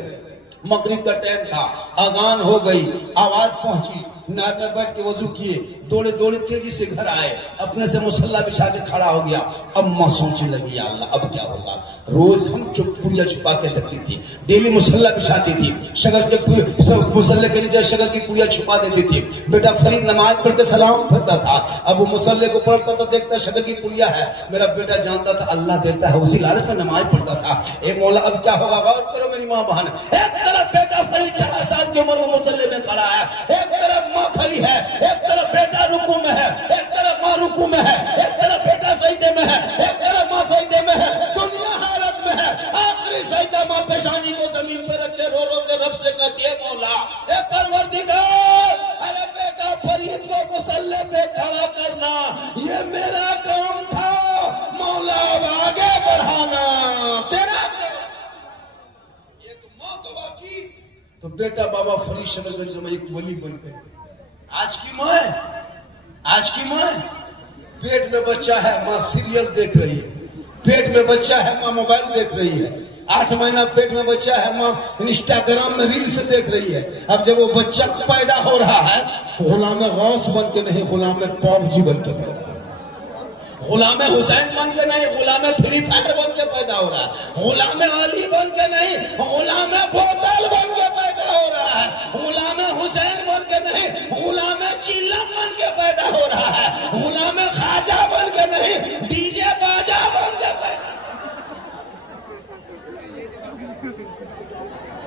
मगरिब का टाइम था, अजान हो गई, आवाज पहुंची, नहर में बैठ के वजू किए, दौड़े दौड़े तेजी से घर आए, अपने से मुसल्ला बिछा के खड़ा हो गया। अब माँ सोचने लगी अल्लाह अब क्या होगा। रोज हम पुड़िया छुपा के रखती थी, डेली मुसल्ला बिछाती थी, शक्कर के मुसल्ले के नीचे शक्कर की पुड़िया छुपा देती थी। बेटा फरीद नमाज पढ़ के सलाम फिरता था, अब वो मुसल्ले को पढ़ता था, देखता शक्कर की पुड़िया है। मेरा बेटा जानता था अल्लाह देता है, उसी लालच में नमाज पढ़ता था। ए मौला अब क्या होगा? गौर करो मेरी माँ बहन, एक तरफ बेटा फरीद 4 साल की उम्र में मुसल्ले में खड़ा है, एक तरफ माँ खड़ी है, एक तरफ बेटा रुकू में है, एक तरफ माँ रुकू में है, एक तरफ बेटा सजदे में है, एक तरफ माँ सजदे में है, दुनिया हालत में है। आखिरी सजदा माँ पेशानी को जमीन पर रख के रो रो के रब से कहती है मौला ए परवरदिगार, अरे बेटा फरीद को मुसल्ले पे खड़ा करना ये मेरा काम था, मौला अब आगे बढ़ाना तेरा काम। एक माँ दुआ की तो बेटा बाबा फरीद शकरगंज में एक वली बन गए। आज की माँ, आज की माँ पेट में बच्चा है, माँ सीरियल देख रही है, पेट में बच्चा है, माँ मोबाइल देख रही है, 8 महीना पेट में बच्चा है, माँ इंस्टाग्राम में रील्स देख रही है। अब जब वो बच्चा पैदा हो रहा है, गुलाम गौस बन के नहीं, गुलाम पॉपजी बन के पैदा हो रहा है, गुलाम हुसैन बन के नहीं, गुलाम फ्री फायर बन के पैदा हो रहा है, गुलाम अली बन के नहीं, गुलाम बोतल बन के पैदा हो रहा है, गुलाम हुसैन बन के नहीं, गुलाम चिल्लम बन के पैदा हो रहा है, गुलाम खाजा बन के नहीं, डीजे बाजा बन के पैदा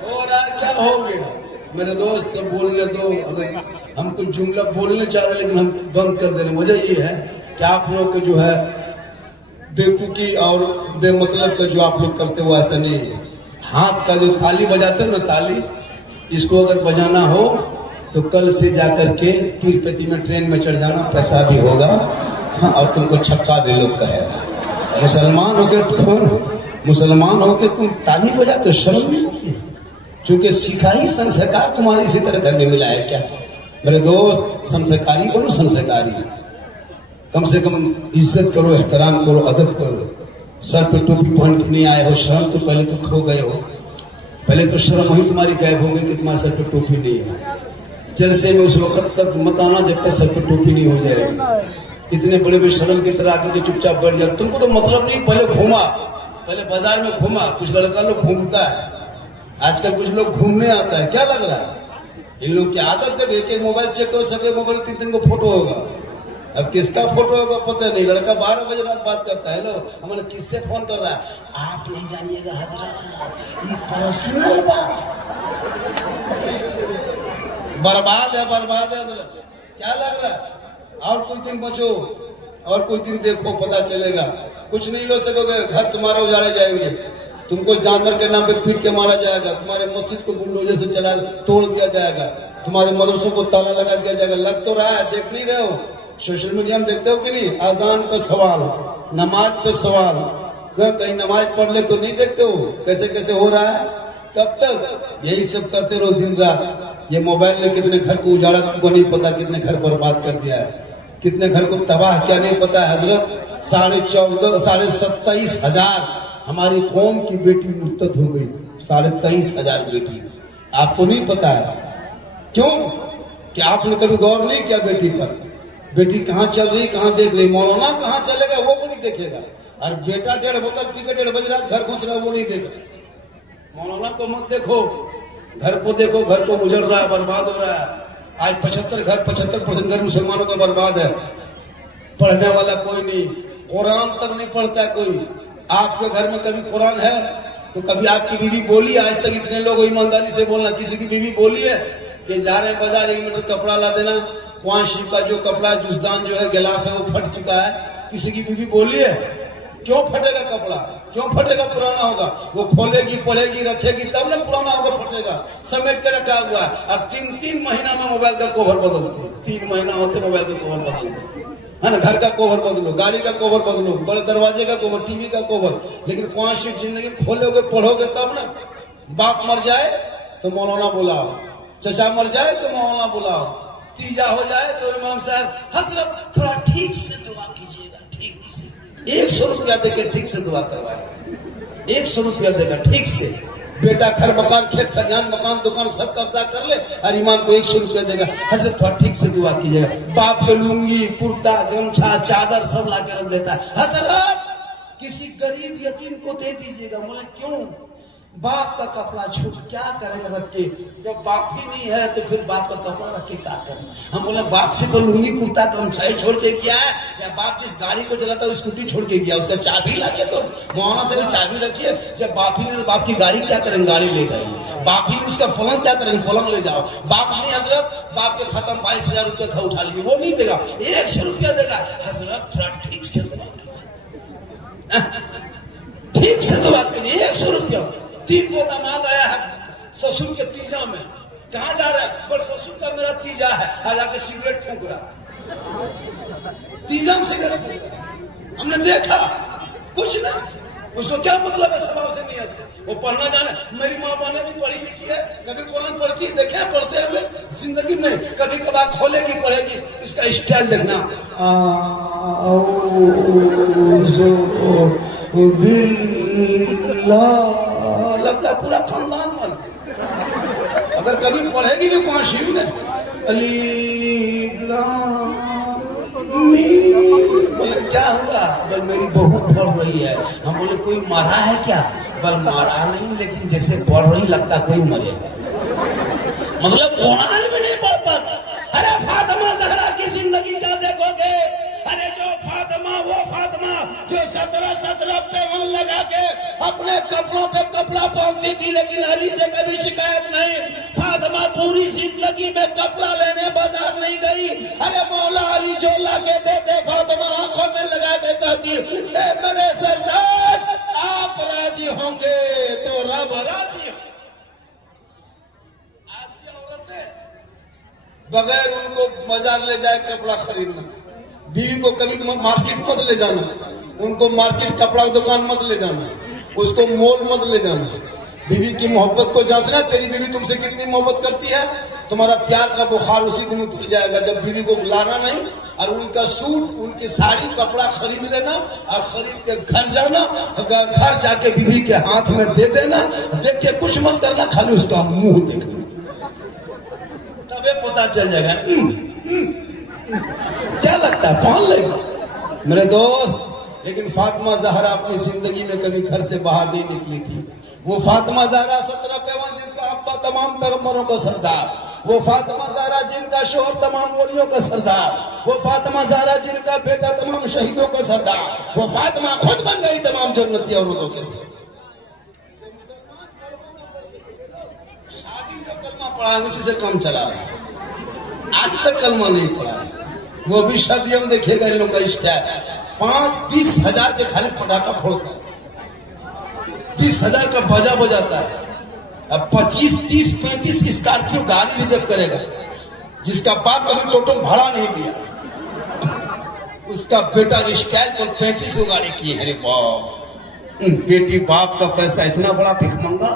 हो रहा है। क्या हो गया मेरे दोस्त? तो बोलने दो, अगर हम कुछ जुमला बोलने चाह रहे लेकिन हम बंद कर दे रहे। वजह ये है कि आप लोग के जो है बेतुकी और बेमतलब का जो आप लोग करते हो ऐसा नहीं है। हाथ का जो ताली बजाते हो ना, ताली, इसको अगर बजाना हो तो कल से जाकर के तिरुपति में ट्रेन में चढ़ जाना, पैसा भी होगा। हाँ, और तुमको छक्का भी लोग कहेगा। मुसलमान होके तुम ताली बजाते हो, शर्म नहीं आती? चूंकि सीखा ही संस्कार तुम्हारे इसी तरह घर में मिला है क्या? मेरे दोस्त संस्कारी बनो, संस्कारी, कम से कम इज्जत करो, एहतराम करो, अदब करो। सर पे टोपी पहन के नहीं आए हो, शर्म तो पहले तो खो गए हो, पहले तो शर्म ही तुम्हारी गायब हो गई कि तुम्हारे सर पे टोपी नहीं है। जलसे में उस वक्त तक मत आना जब तक सर पे टोपी नहीं हो जाएगी। इतने बड़े बेशर्म की तरह आकर के चुपचाप बैठ जाए। तुमको तो मतलब नहीं, पहले घूमा, पहले बाजार में घूमा। कुछ लड़का लोग घूमता है, आजकल कुछ लोग घूमने आता है। क्या लग रहा है इन लोग की आदत है? एक मोबाइल चेक करो, सबके मोबाइल 3 को फोटो होगा। अब किसका फोटो होगा पता नहीं। लड़का 12 बजे रात बात करता है, लो हमारे किससे फोन कर रहा है? आप नहीं जानिएगा हजरत, ये पर्सनल बात। बर्बाद है, बर्बाद है। क्या लग रहा है? और कोई दिन बचो, और कोई दिन देखो, पता चलेगा। कुछ नहीं लो सकोगे, घर तुम्हारा उजाड़े जाएंगे, तुमको जानवर के नाम पे पीट के मारा जाएगा, तुम्हारे मस्जिद को बुलडोजर से चला तोड़ दिया जाएगा, तुम्हारे मदरसों को ताला लगा दिया जाएगा। लग तो रहा है, देख नहीं रहे हो? सोशल मीडिया में देखते हो कि नहीं? अजान पे सवाल, नमाज पे सवाल, कहीं नमाज पढ़ ले तो नहीं देखते हो कैसे कैसे हो रहा है? कब तक यही सब करते रहो दिन रात? ये मोबाइल ने कितने घर को उजाड़ा तुमको नहीं पता, कितने घर बर्बाद कर दिया है, कितने घर को तबाह क्या नहीं पता है। हजरत 27,500 हमारी कौम की बेटी मुर्तद हो गई, 23,500 बेटी, आपको नहीं पता है? क्यों? कि आपने कभी गौर नहीं किया बेटी पर? बेटी कहाँ चल रही, कहाँ देख रही? मौलाना कहाँ चलेगा वो भी नहीं देखेगा, और बेटा 1.5 बोतल पी के 1.5 बजे रात घर घुस रहा है वो नहीं देखेगा। मौलाना को मत देखो, घर को देखो, घर को उजड़ रहा है, बर्बाद हो रहा है। आज 75% घर मुसलमानों का बर्बाद है। पढ़ने वाला कोई नहीं, कुरान तक नहीं पढ़ता है कोई। आपके घर में कभी कुरान है तो कभी आपकी बीवी बोली? आज तक इतने लोग ईमानदारी से बोलना, किसी की बीवी बोली है कि जा रहे हैं बाजार 1 मीटर कपड़ा ला देना, कुआशी का जो कपड़ा जुजदान जो है गिलाफ है वो फट चुका है, किसी की बीवी बोली है? क्यों फटेगा कपड़ा? क्यों फटेगा? पुराना होगा, वो खोलेगी, पढ़ेगी, रखेगी तब ना पुराना होगा, फटेगा। समेट के रखा हुआ है, और 3 महीना में मोबाइल का कवर बदलते, 3 महीना होते मोबाइल का कवर बदलते है ना। घर का कवर बदलो, गाड़ी का कवर बदलो, बड़े दरवाजे का कवर, टीवी का कवर, लेकिन कुआशी जिंदगी खोलोगे पढ़ोगे तब ना। बाप मर जाए तो मौलाना बुलाओ, चचा मर जाए तो मौलाना बुलाओ, तीजा हो जाए तो इमाम साहब हजरत थोड़ा ठीक से दुआ कीजिएगा, ठीक से 100 रुपया देकर ठीक से दुआ करवाए, 100 रुपया देकर ठीक से। बेटा घर मकान खेत खलिहान मकान दुकान सब कब्जा कर ले और इमाम को 100 रुपया देगा, हजरत थोड़ा ठीक से दुआ कीजिएगा। बाप को लुंगी कुर्ता गमछा चादर सब ला के रख देता है, हजरत किसी गरीब यतीम को दे दीजिएगा। बोले क्यों? बाप का कपड़ा छूट क्या करेंगे रख के? जब बाप ही नहीं है तो फिर बाप का कपड़ा रख के क्या करें? हम बोले बाप से कोई लुंगी कुर्ता गमछाई छोड़ के गया है, या बाप जिस गाड़ी को चलाता है स्कूटी छोड़ के गया, उसका चाबी ला के तो वहां से भी चाबी रखिए। जब बाप ही नहीं तो बाप की गाड़ी क्या करेंगे? गाड़ी ले जाइए। बाप ही नहीं उसका पलंग क्या करेंगे? पलंग ले जाओ। बाप नहीं हजरत, बाप के खत्म 22,000 रुपया था उठा लीजिए, वो नहीं देगा, 100 रुपया देगा। हजरत थोड़ा ठीक से दुआ ठीक से दुआ कीजिए, 100 रुपया। 3 को दामाद आया है ससुर के तीजा में, कहाँ जा रहा है? बोल ससुर का मेरा तीजा है, हालांकि सिगरेट फूंक रहा, तीजा में सिगरेट। हमने देखा कुछ ना, उसको क्या मतलब है स्वभाव से नियत से? वो पढ़ना जाने, मेरी माँ बाने भी पढ़ी लिखी है, कभी कुरान पढ़ती है देखे पढ़ते हुए जिंदगी में, कभी कभार खोलेगी पढ़ेगी, इसका स्टाइल देखना, लगता पूरा खानदान मर। अगर कभी पढ़ेगी भी कुआशी में, बोले क्या हुआ? बोले मेरी बहू पढ़ रही है। हम बोले कोई मारा है क्या? बोले मारा नहीं, लेकिन जैसे पढ़ रही लगता कोई मरेगा। मतलब कुरान में नहीं पढ़ पाता। अरे फातिमा ज़हरा की जिंदगी क्या देखोगे? अरे जो फातिमा वो फातिमा जो 17 पेवन लगा के अपने कपड़ों पे कपड़ा पहनती थी, लेकिन अली से कभी शिकायत नहीं। फातिमा पूरी जिंदगी में कपड़ा लेने बाजार नहीं गई। अरे मौला अली जो लाके देते फातिमा आंखों में लगा के कहती, मेरे सरदार आप राजी होंगे तो रब राजी हो। आज की औरतें बगैर उनको बाजार ले जाए कपड़ा खरीदना, बीवी को कभी मार्केट मत ले जाना, उनको मार्केट कपड़ा की दुकान मत ले जाना, उसको मॉल मत ले जाना। बीवी की मोहब्बत को जांचना, तेरी बीवी तुमसे कितनी मोहब्बत करती है। तुम्हारा प्यार का बुखार उसी दिन उतर जाएगा जब बीवी को बुलाना नहीं, और उनका सूट उनकी साड़ी कपड़ा खरीद लेना और खरीद के घर जाना, घर जाके बीवी के हाथ में दे देना, देख के कुछ मत करना, खाली उसका मुंह देखना, तबे पता चल जाएगा क्या लगता है पहन लेगा मेरे दोस्त। लेकिन फातिमा ज़हरा अपनी जिंदगी में कभी घर से बाहर नहीं निकली थी। वो फातिमा ज़हरा 17 पेवन जिसका अब्बा तमाम पैगंबरों का सरदार, वो फातिमा ज़हरा जिनका शोहर तमाम वलियों का सरदार, वो फातिमा ज़हरा जिनका बेटा तमाम शहीदों का सरदार, वो फातिमा खुद बन गई तमाम जन्नती औरतों के साथ। शादी का कलमा पढ़ा उसी से काम चला रहा, आज तक कलमा नहीं पढ़ा। वो भी सर्दियों में देखिएगा इन लोग का स्टाइल 5-20 हजार के खाली पटाखा फोड़ता है, 20 हजार का बाजा बजाता है। अब 25, 30, 35 स्कॉर्पियो गाड़ी रिजर्व करेगा, जिसका बाप कभी टोटल भाड़ा नहीं दिया, उसका बेटा स्टाइल पर 35 गाड़ी की है। बाप बेटी बाप का पैसा इतना बड़ा भिख मंगा,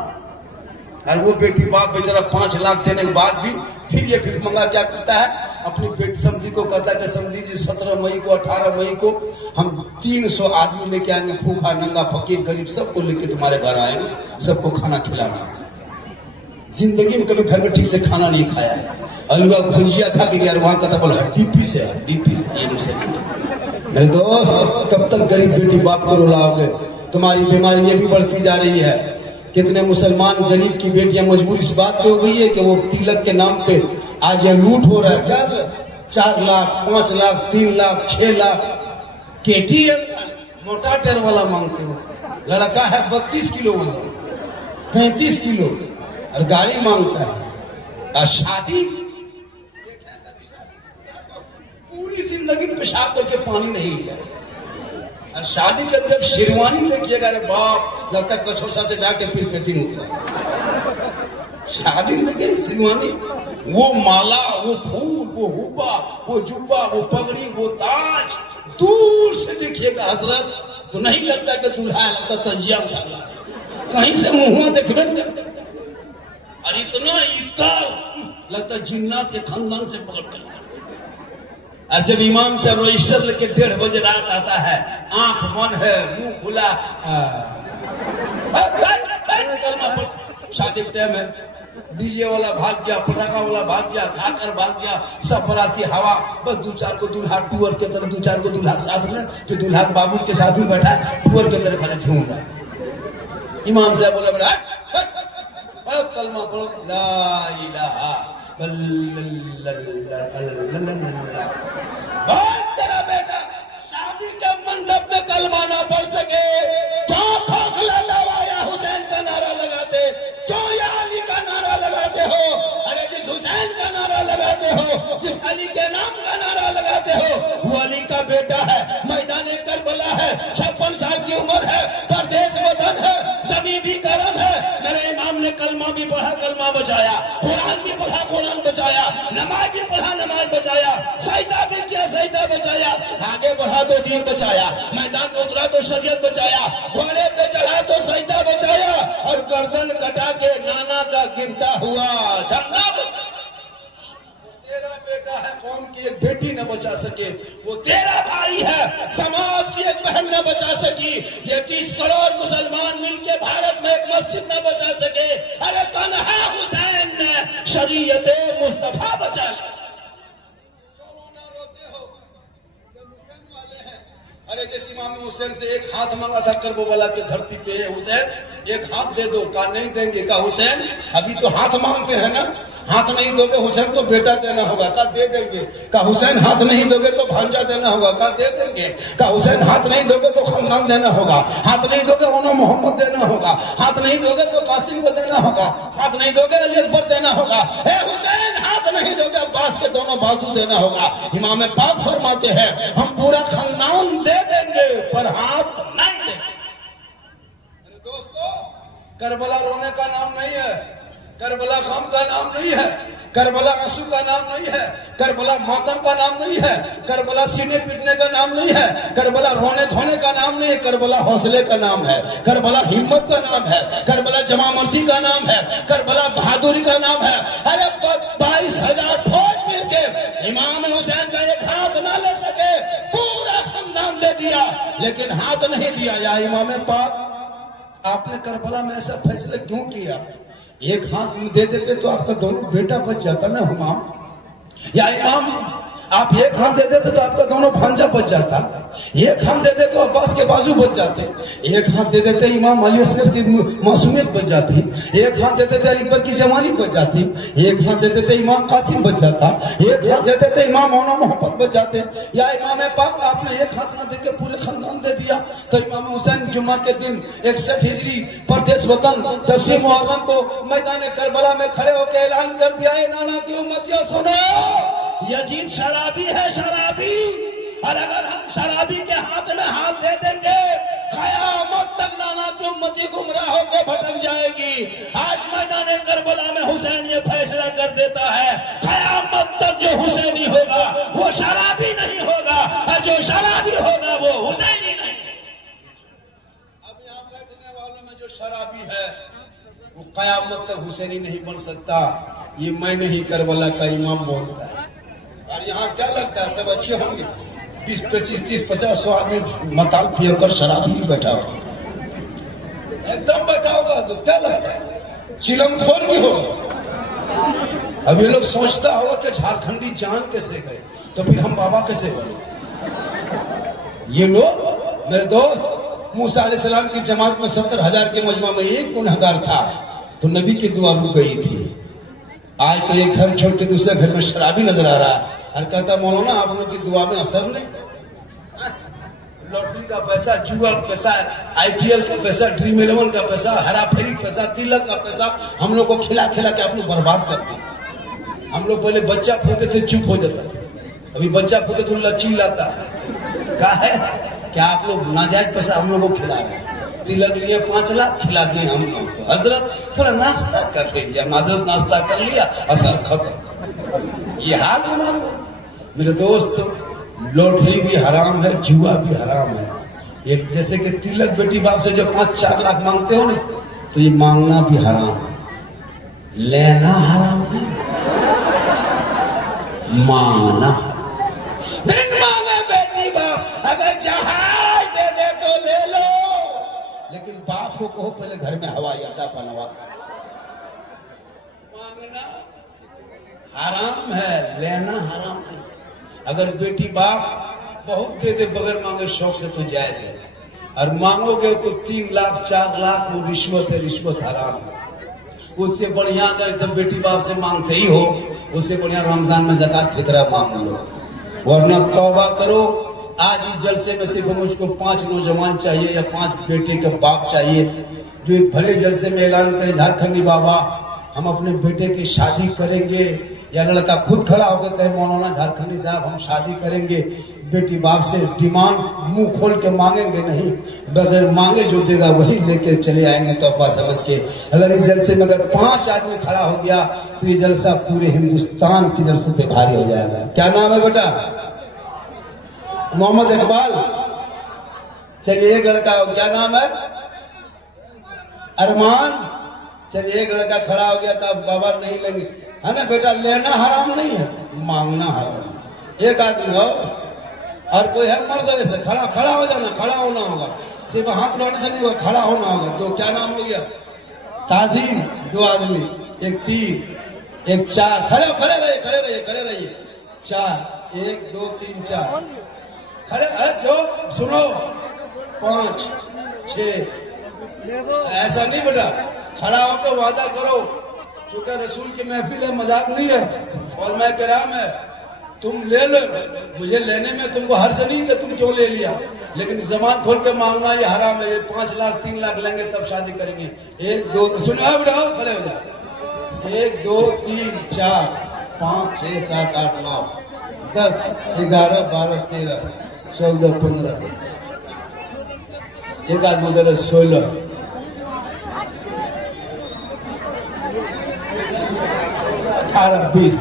और वो बेटी बाप बेचारा 5 लाख देने के बाद भी फिर ये भिख मंगा क्या करता है, अपनी बेटी समझी को कहता है कि समझी जी 17 मई को 18 मई को हम 300 आदमी लेके आएंगे, भूखा नंगा फकीर गरीब सबको लेके तुम्हारे घर आएंगे, सबको खाना खिलाना। जिंदगी में कभी घर में ठीक से खाना नहीं खाया, अलवा भुजिया खा के यार वहां कहता बोला हड्डी पीस है, हड्डी पीस। मेरे दोस्त कब तक गरीब बेटी बाप को रुलाओगे? तुम्हारी बीमारी ये भी बढ़ती जा रही है। कितने मुसलमान गरीब की बेटियां मजबूर इस बात पे हो गई है कि वो तिलक के नाम पे आज ये लूट हो रहा है। क्या 4 लाख 5 लाख 3 लाख 6 लाख केटीएम मोटा टेर वाला मांगते हो, लड़का है 32 किलो वजन 35 किलो और गाड़ी मांगता है। और शादी पूरी जिंदगी पेशाब करके पानी नहीं लिया, और शादी के अंदर शेरवानी देखिएगा, अरे बाप लगता है कछोसा से डाके फिर पेटिंग उतरा। शादी में देखिए शेरवानी, वो माला, वो फूल, वो हुब्बा, वो जुब्बा, वो पगड़ी, वो ताज, दूर से देखिएगा हजरत तो नहीं लगता कि दूल्हा है, लगता तजिया उठा कहीं से मुंह देखने का, और इतना इतर लगता जिन्नात के खानदान से पकड़ कर। और जब इमाम साहब रजिस्टर लेके 1:30 बजे रात आता है, आंख बंद है, मुंह खुला, शादी के टाइम है, डीजे वाला भाग गया, पटाखा वाला भाग गया, खाकर भाग गया, सब बराती हवा, बस 2-4 को दूल्हा टूअर के तरह 2-4 को दूल्हा साथ में, जो दूल्हा बाबू के साथ में बैठा टूअर के तरह खाली झूम रहा है। इमाम साहब बोले बड़ा कलमा पढ़ो, ला इलाहा तेरा बेटा शादी के मंडप में कलमा ना पढ़ सके, क्यों खोखला लवाया हुसैन का नारा लगाते, क्यों या अली का नारा लगाते हो? अरे जिस हुसैन का नारा लगाते हो, जिस अली के नाम का नारा लगाते हो, वो अली का बेटा है, मैदान करबला है, 56 साल की उम्र है, परदेश वतन है, जमीन भी करम है। मेरे इमाम ने कलमा भी पढ़ा, कलमा बचाया, कुरान भी पढ़ा, कुरान बचाया, नमाज भी पढ़ा, नमाज बचाया, सजदा भी किया, सजदा बचाया, आगे बढ़ा तो दीन बचाया, मैदान में उतरा तो शरीयत बचाया, घोड़े पे चढ़ा तो सजदा बचाया, और गर्दन कटा के नाना का गिरता हुआ झंडा बचाया। तेरा बेटा है, कौम की एक बेटी न बचा सके, वो तेरा भाई है, समाज की एक बहन न बचा सकी, ये 30 करोड़ मुसलमान मिलके भारत में एक मस्जिद न बचा सके, अरे तन्हा हुसैन ने शरीयत मुस्तफा बचा ली। रोते हो हुसैन वाले हैं, अरे जिस इमाम हुसैन से एक हाथ मांगा था करबला की धरती पे, हुसैन एक हाथ दे दो, का नहीं देंगे, का हुसैन अभी तो हाथ मांगते हैं ना, हाथ नहीं दोगे हुसैन को बेटा देना होगा, का दे देंगे, का हुसैन हाथ नहीं दोगे तो भांजा देना होगा, का दे देंगे, का हुसैन हाथ नहीं दोगे तो खानदान देना होगा, हाथ नहीं दोगे उन्हें मोहम्मद देना होगा, हाथ नहीं दोगे तो कासिम को देना होगा, हाथ नहीं दोगे अली अकबर देना होगा, हे हुसैन हाथ नहीं दोगे अब्बास के दोनों बाजू देना होगा। इमाम पाक फरमाते हैं हम पूरा खानदान दे देंगे पर हाथ नहीं देंगे। दोस्तों करबला रोने का नाम नहीं है, करबला गम का नाम नहीं है, करबला आंसू का नाम नहीं है, करबला मातम का नाम नहीं है, करबला सीने पीटने का नाम नहीं है, करबला रोने धोने का नाम नहीं है, करबला हौसले का नाम है, करबला हिम्मत का नाम है, करबला जमामर्दी का नाम है, करबला बहादुरी का नाम है। अरे 22,000 फौज मिलके इमाम हुसैन का एक हाथ ना ले सके, पूरा खानदान दे दिया, लेकिन हाथ नहीं दिया। या इमाम पाक आपने करबला में ऐसा फैसला क्यों किया? एक हाथ दे देते तो आपका दोनों बेटा बच जाता ना हुमाम, या इमाम आप एक हाथ दे देते तो आपका दोनों भांजा बच जाता, एक हाथ दे देते तो अब्बास के बाजू बच जाते, एक हाथ दे देते इमाम अली असगर की मासूमियत बच जाती, एक हाथ दे देते अली पर की जवानी बच जाती, एक हाथ दे देते इमाम कासिम बच जाता, एक हाथ दे देते इमाम मौना मोहब्बत बच जाते। या इमाम पाक आपने एक हाथ ना देके पूरे खानदान दे दिया। तो इमाम हुसैन जुम्मा के दिन 61 हिजरी परदेश वतन 10वीं मुहर्रम को मैदान करबला में खड़े होकर ऐलान कर दिया, नाना की उम्मतियों सुनो, यजीद शराबी है, शराबी। और अगर हम शराबी के हाथ में हाथ दे देंगे, कयामत तक नाना की उम्मती गुमराहों को भटक जाएगी। आज मैदान करबला में हुसैन ये फैसला कर देता है, कयामत तक जो हुसैनी होगा वो शराबी नहीं होगा, और जो शराबी होगा वो हुसैनी नहीं। अब यहाँ बैठने वालों में जो शराबी है वो कयामत तक हुसैनी नहीं बन सकता। ये मैं नहीं, करबला का इमाम बोलता है। और यहाँ क्या लगता है, सब अच्छे होंगे? 20, 25, 30, 50, 100 आदमी मताल पियकर शराबी भी बैठा होगा, एकदम बैठा होगा। तो क्या लगता है, चिलमखोर भी होगा। अब ये लोग सोचता होगा कि झारखंडी जान कैसे गए, तो फिर हम बाबा कैसे बने। ये लोग, मेरे दोस्त, मूसा अलैहिस्सलाम की जमात में 70,000 के मजमा में एक गुनहगार था, तो नबी की दुआ रुक गई थी। आज तो एक घर छोड़ के दूसरे घर में शराबी नजर आ रहा है, और कहता मौलाना आप लोग की दुआ में असर नहीं। लॉटरी का पैसा, जुआ का पैसा, IPL का पैसा, ड्रीम 11 का पैसा, हरा फेरी पैसा, तिलक का पैसा हम लोग को खिला खिला के आप लोग बर्बाद कर दिए। हम लोग पहले बच्चा फूटे थे चुप हो जाता है, अभी बच्चा फूटे तो लच्ची लाता है। क्या है कि आप लोग नाजायज पैसा हम लोग को खिला रहे हैं। तिलक लिए 5 लाख, खिला दिए हम लोग को। हजरत थोड़ा नाश्ता कर लीजिए, हजरत नाश्ता कर लिया, असर खत्म। ये हाल हमारा। मेरे दोस्त, लॉटरी भी हराम है, जुआ भी हराम है। ये जैसे कि तिलक बेटी बाप से जो 5-4 लाख मांगते हो ना, तो ये मांगना भी हराम है, लेना हराम है, मांगना। बिन मांगे बेटी बाप अगर जहाज दे दे तो ले लो, लेकिन बाप को कहो पहले घर में हवाई अड्डा बनवा। मांगना हराम है, लेना हराम है। अगर बेटी बाप बहुत दे दे बगैर मांगे शौक से तो जायज है, और मांगोगे तो 3 लाख 4 लाख वो रिश्वत है, रिश्वत हराम है। उससे बढ़िया अगर जब बेटी बाप से मांगते ही हो, उससे बढ़िया रमजान में ज़कात फितरा मांग लो, वरना तौबा करो। आज इस जलसे में सिर्फ मुझको 5 नौजवान चाहिए या 5 बेटे के बाप चाहिए, जो एक भले जलसे में ऐलान करे, झारखंडी बाबा हम अपने बेटे की शादी करेंगे, या लड़का खुद खड़ा होकर कहे मौलाना झारखंडी साहब हम शादी करेंगे। बेटी बाप से डिमांड मुंह खोल के मांगेंगे नहीं, बगैर मांगे जो देगा वही लेके चले आएंगे तोहफा समझ के। अगर इस जलसे में अगर 5 आदमी खड़ा हो गया तो ये जलसा पूरे हिंदुस्तान की जलसे पे भारी हो जाएगा। क्या नाम है बेटा? मोहम्मद इकबाल। चलिए एक लड़का, क्या नाम है? अरमान। चलिए एक लड़का खड़ा हो गया था, बाबा नहीं लेंगे, है ना बेटा? लेना हराम नहीं है, मांगना हराम। एक आदमी हो और कोई है मर्द, ऐसे खड़ा हो जाना, खड़ा होना होगा, सिर्फ हाथ उठाने से नहीं होगा, खड़ा होना होगा। तो क्या नाम हो गया? ताजीम। 2 आदमी, एक 3, एक 4, खड़े रहिए 4, 1 2 3 4 खड़े। जो सुनो 5 6, ऐसा नहीं बेटा, खड़ा होकर वादा करो, क्योंकि रसूल की महफिल है, मजाक नहीं है, और मैं कराम है। तुम ले लो, मुझे लेने में तुमको हर्ज नहीं कि तुम क्यों ले लिया, लेकिन जबान खोल के मांगना ये हराम है। 5 लाख 3 लाख लेंगे तब शादी करेंगे। 1 2 सुनो बेटा, खड़े हो जाओ। 1 2 3 4 5 6 7 8 9 10 11 12 13 14 15, एक आदमी उधर 16, 18 20।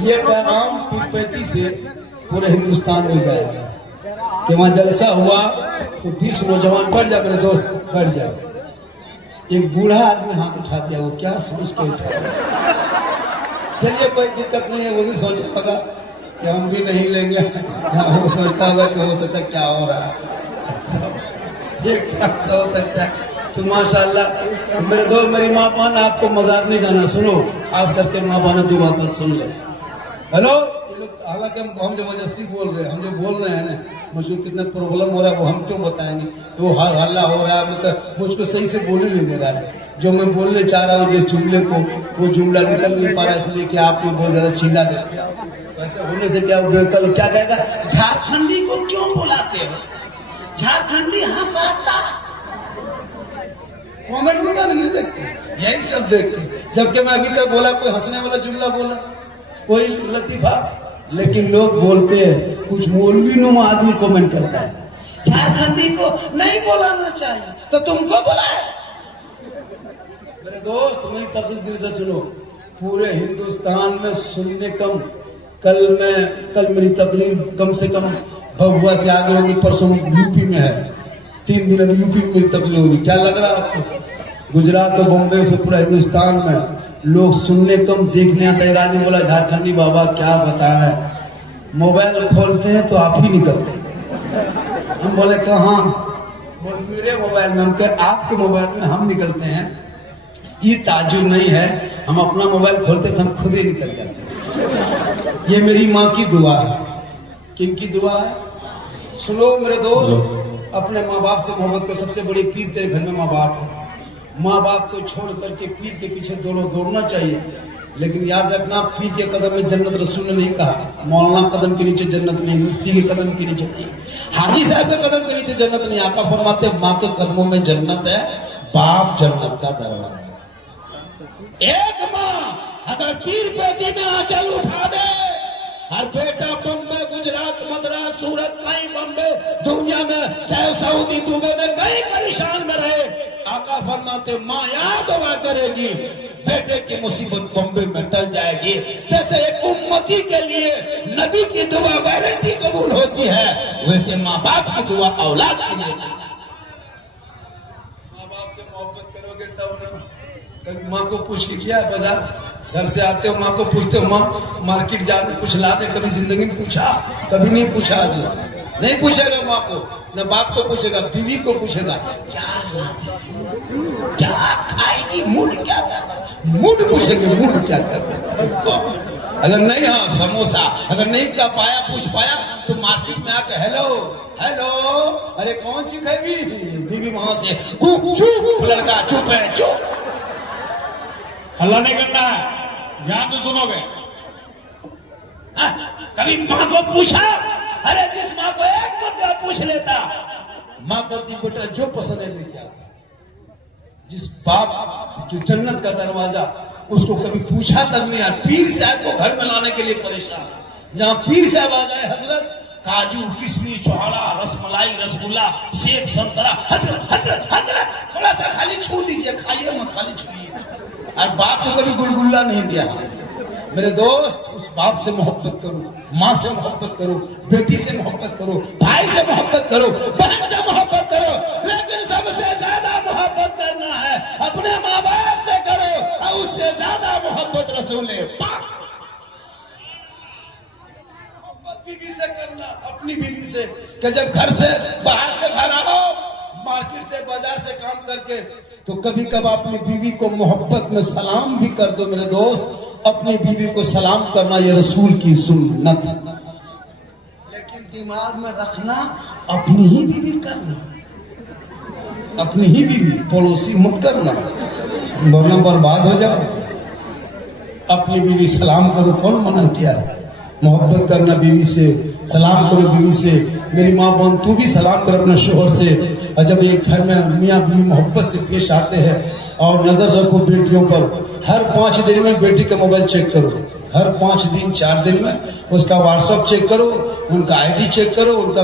ये पैगाम पीरपैंती से पूरे हिंदुस्तान में जाएगा कि वहां जलसा हुआ तो 20 नौजवान बढ़ जाए, मेरे दोस्त बढ़ जाए। एक बूढ़ा आदमी हाथ उठा दिया, वो क्या सोच के उठा दिया? चलिए कोई दिक्कत नहीं है, वो भी सोच होगा कि हम भी नहीं लेंगे। वो सोचता होगा कि हो सकता क्या हो रहा है, ये क्या हो सकता है। तो माशाल्लाह मेरे दोस्त, मेरी माँ बहन, आपको मजार नहीं जाना, सुनो, खास करके माँ बहन 2 बात मत सुन लो। हेलो, ये लोग हालांकि हम जबरदस्ती बोल रहे हैं, हम जो बोल रहे हैं ना, मुझको कितना प्रॉब्लम हो रहा है वो हम क्यों बताएंगे। तो हल्ला हो रहा है, मतलब मुझको सही से बोलने नहीं दे रहा है। जो मैं बोलने चाह रहा हूँ जिस जुमले को, वो जुमला निकल नहीं पा रहा, इसलिए कि आप में बहुत ज्यादा चिल्ला देते हैं। वैसे होने से क्या कल क्या कहेगा, झारखंडी को क्यों बुलाते हो, झारखंडी हंसाता। कमेंट में नहीं देखते, यही सब देखते। जबकि मैं अभी तक बोला, कोई हंसने वाला जुमला बोला, कोई लतीफा, लेकिन लोग बोलते हैं, कुछ मौलवी नुमा आदमी कमेंट करता है, झारखंडी को नहीं बोलाना चाहिए, तो तुमको बुलाए। मेरे दोस्त मेरी तकलीफ दिल से सुनो, पूरे हिंदुस्तान में सुनने कम, कल मेरी तकरीर कम से कम भगवा से आगे होगी, परसों यूपी में है, 3 दिन में यूपी में मेरी तकरीर होगी। क्या लग रहा है आपको? गुजरात और बॉम्बे से पूरा हिंदुस्तान में लोग सुनने कम, देखने आता। एक आदमी बोला, झारखंडी बाबा क्या बताना है, मोबाइल खोलते हैं तो आप ही निकलते। हम बोले कहाँ? बोले मेरे मोबाइल में। हम कहे आपके मोबाइल में हम निकलते हैं, ये ताजुब नहीं है, हम अपना मोबाइल खोलते तो हम खुद ही निकल जाते। ये मेरी माँ की दुआ है। किनकी दुआ है? सुनो मेरे दोस्त, अपने माँ बाप से मोहब्बत को, सबसे बड़ी पीर तेरे घर में माँ बाप है। माँ बाप को छोड़ करके पीर के पीछे दौड़ना चाहिए, लेकिन याद रखना, पीर के कदम में जन्नत रसूल ने नहीं कहा। मौलाना कदम के नीचे जन्नत नहीं, मुफ्ती के कदम के नीचे नहीं, हाजी साहब के कदम के नीचे जन्नत नहीं। आका फरमाते माँ के कदमों में जन्नत है, बाप जन्नत का दरवाजा। एक माँ अगर पीर बेटी में आंचल उठा दे और बेटा बम्बई, गुजरात, मद्रास, सूरत, कहीं बम्बे, दुनिया में चाहे सऊदी, दुबई में कहीं परेशान में रहे, आका फरमाते माँ याद दुआ करेगी, बेटे की मुसीबत बम्बे में टल जाएगी। जैसे एक उम्मती के लिए नबी की दुआ गारंटी कबूल होती है, वैसे माँ बाप की दुआ औलाद के लिए। माँ बाप से मोहब्बत करोगे तब ना। कभी माँ को पूछ के किया बाजार, घर से आते हो माँ को पूछते हो, माँ मार्केट जाके कुछ ला दे? कभी जिंदगी में पूछा? कभी नहीं पूछा। नहीं पूछेगा माँ को, न बाप को पूछेगा, बीवी को पूछेगा क्या ला दे, क्या खाएगी, मूड क्या कर, मूड पूछेंगे, मूड क्या कर। अगर नहीं, हाँ समोसा, अगर नहीं का पाया, पूछ पाया तो मार्केट में आके हेलो हेलो, अरे कौन सी खाएगी? बीवी वहां से चुप, लड़का चुप है, चुप। हल्ला नहीं करना है, ध्यान तो सुनोगे। कभी माँ को पूछा? अरे जिस माँ को एक मरतबा पूछ लेता, माँ कहती बेटा जो पसंद है लेके आता। जिस बाप जो जन्नत का दरवाजा, उसको कभी पूछा तक नहीं। यार पीर साहब को घर में लाने के लिए परेशान, जहाँ पीर साहब आ जाए, हजरत काजू, किशमिश, चौड़ा, रसमलाई, रसगुल्ला, सेब, संतरा, हजरत हजरत हजरत थोड़ा सा खाली छू दीजिए, खाइए मत, खाली छूइए। और बाप को कभी गुलगुल्ला नहीं दिया। मेरे दोस्त, उस बाप से मोहब्बत करो, माँ से मोहब्बत करो, बेटी से मोहब्बत करो, भाई से मोहब्बत करो, बहन से मोहब्बत करो, लेकिन सबसे ज्यादा मोहब्बत करना है अपने माँ बाप से करो, और उससे ज्यादा मोहब्बत रसूले पाक। मोहब्बत बीवी से करना, अपनी बीवी से, कि जब घर से बाहर से घर आओ, मार्केट से बाजार से काम करके, तो कभी कभी अपनी बीवी को मोहब्बत में सलाम भी कर दो। मेरे दोस्त, अपनी बीवी को सलाम करना ये रसूल की सुन्नत है, लेकिन दिमाग में रखना अपनी ही बीवी करना, अपनी ही बीवी, पड़ोसी मत करना, वरना बर्बाद हो जाओ। अपनी बीवी सलाम करो, कौन मना किया? मोहब्बत करना बीवी से, सलाम करो बीवी से। मेरी माँ बहन, तू भी सलाम कर अपने शोहर से। और जब एक घर में मियाँ बीवी मोहब्बत से पेश आते हैं, और नजर रखो बेटियों पर, हर 5 दिन में बेटी का मोबाइल चेक करो, हर 5 दिन 4 दिन में उसका व्हाट्सएप चेक करो, उनका आईडी चेक करो, उनका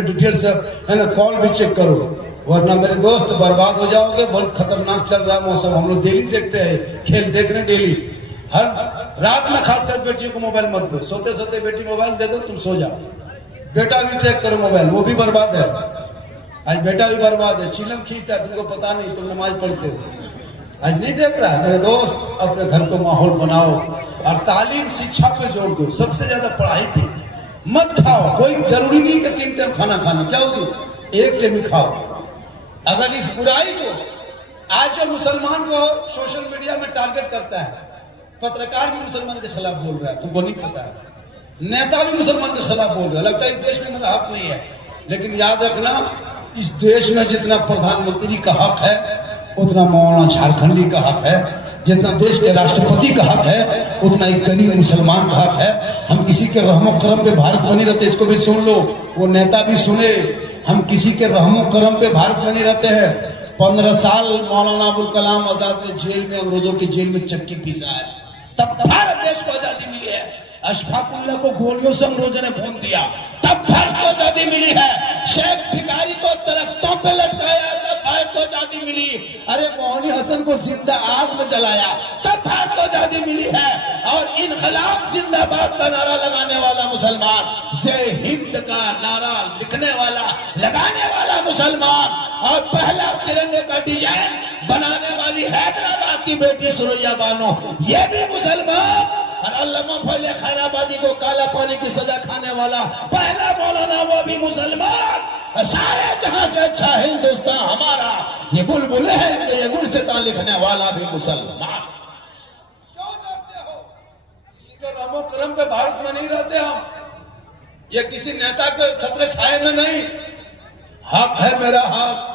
डिटेल्स है ना, कॉल भी चेक करो, वरना मेरे दोस्त बर्बाद हो जाओगे। बहुत खतरनाक चल रहा है मौसम, हम लोग डेली देखते हैं, खेल देख रहे डेली, हर रात में खासकर बेटियों को मोबाइल मत दो। सोते सोते बेटी मोबाइल दे दो, तुम सो जाओ। बेटा भी चेक करो मोबाइल, वो भी बर्बाद है। आज बेटा भी बर्बाद है, चिलम खींचता है, तुमको पता नहीं, तुम नमाज पढ़ते हो, आज नहीं देख रहा है। मेरे दोस्त, अपने घर को माहौल बनाओ और तालीम शिक्षा पे जोड़ दो, सबसे ज्यादा पढ़ाई पे। मत खाओ, कोई जरूरी नहीं कि 3 टाइम खाना खाना, क्या होगी, 1 टाइम ही खाओ। अगर इस बुराई को आज जो मुसलमान को सोशल मीडिया में टारगेट करता है, पत्रकार भी मुसलमान के खिलाफ बोल रहा है, तुमको नहीं पता है, नेता भी मुसलमान के खिलाफ बोल रहा है, लगता है इस देश में मेरा हक नहीं है। लेकिन याद रखना, इस देश में जितना प्रधानमंत्री का हक है, उतना मौलाना झारखंडी का हक है, जितना देश के राष्ट्रपति का हक है, उतना एक गरीब मुसलमान का हक है। हम किसी के रहमो करम पे भारत बनी रहते, इसको भी सुन लो, वो नेता भी सुने, हम किसी के रहमो करम पे भारत बनी रहते हैं। 15 साल मौलाना अबुल कलाम आजाद ने जेल में, अंग्रेजों की जेल में चक्की पीसा है, तब भारत देश को आजादी मिली है। अशफाकुल्ला को गोलियों से अंग्रेजों ने भून दिया, तब भारत को आजादी मिली है। शेख भिखारी को दरख्तों पे लटकाया, तब भारत को आजादी मिली। अरे मोहनी हसन को जिंदा आग में जलाया, तब भारत को आजादी मिली है। और इनकलाब जिंदाबाद का नारा लगाने वाला मुसलमान, जय हिंद का नारा लिखने वाला, लगाने वाला मुसलमान, और पहला तिरंगे का डिजाइन बनाने वाली हैदराबाद की बेटी सुरैया बानो, ये भी मुसलमान। और अल्लामा फजल खैराबादी को काला पानी की सजा खाने वाला पहला मौलाना, वो भी मुसलमान। सारे जहां से अच्छा हिंदुस्तान हमारा, ये बुलबुल है कि ये गुलसितान लिखने वाला भी मुसलमान। क्यों डरते हो? किसी के रमो करम पे भारत में नहीं रहते हम, ये किसी नेता के छत्र छाए में नहीं। हक है मेरा हक,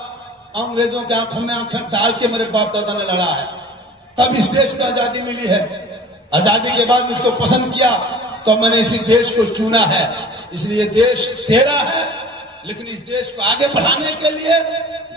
अंग्रेजों के आंखों में आंखें डाल के मेरे बाप दादा ने लड़ा है, तब इस देश में आजादी मिली है। आजादी के बाद मुझको पसंद किया तो मैंने इसी देश को चुना है। इसलिए देश तेरा है, लेकिन इस देश को आगे बढ़ाने के लिए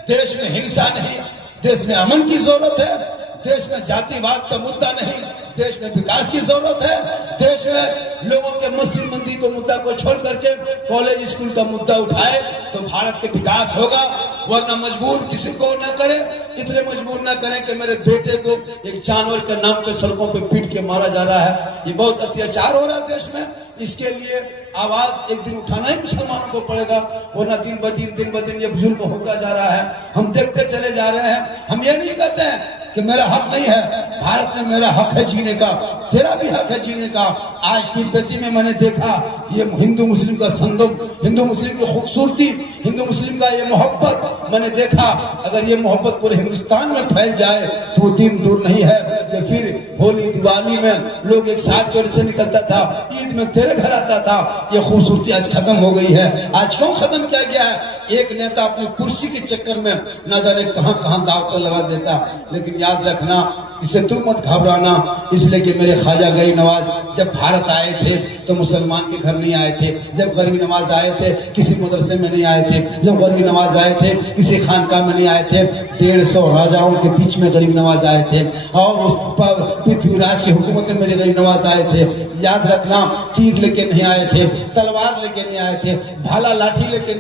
देश में हिंसा नहीं, देश में अमन की जरूरत है, देश में जातिवाद का मुद्दा नहीं, देश में विकास की जरूरत है। देश में लोगों के मस्जिद मंदिर को मुद्दा को छोड़ करके कॉलेज स्कूल का मुद्दा उठाए तो भारत के विकास होगा। वरना मजबूर किसी को न करें, इतने मजबूर न करें कि मेरे बेटे को एक जानवर के नाम पे सड़कों पे पीट के मारा जा रहा है। ये बहुत अत्याचार हो रहा है देश में। इसके लिए आवाज एक दिन उठाना ही मुसलमानों को पड़ेगा, वरना दिन ब दिन ये जुल्म होता जा रहा है। हम देखते चले जा रहे हैं। हम ये नहीं कहते हैं कि मेरा हक नहीं है, भारत में मेरा हक है जीने का, तेरा भी हक है जीने का। आज तिब्बती में मैंने देखा ये हिंदू मुस्लिम का संगम, हिंदू मुस्लिम की खूबसूरती, हिंदू मुस्लिम का ये मोहब्बत मैंने देखा। अगर ये मोहब्बत पूरे हिंदुस्तान में फैल जाए तो वो दिन दूर नहीं है कि फिर होली दिवाली में लोग एक साथ जोड़े से निकलता था, ईद में तेरे घर आता था। ये खूबसूरती आज खत्म हो गई है। आज क्यों खत्म किया गया है? एक नेता अपनी कुर्सी के चक्कर में न जाने कहां कहां दाव लगा देता। लेकिन याद रखना, इससे तुम मत घबराना, इसलिए कि मेरे ख्वाजा गरीब नवाज जब भारत आए थे तो मुसलमान के घर नहीं आए थे। जब गरीब नवाज आए थे किसी मदरसे में नहीं आए थे। जब गरीब नवाज आए थे किसी खानका में नहीं आए थे। 150 राजाओं के बीच में गरीब नवाज आए थे, और उस पर पृथ्वीराज की हुकूमत में मेरे गरीब नवाज आए थे। याद रखना, तीर लेके नहीं आए थे, तलवार लेके नहीं आए थे, भाला लाठी लेके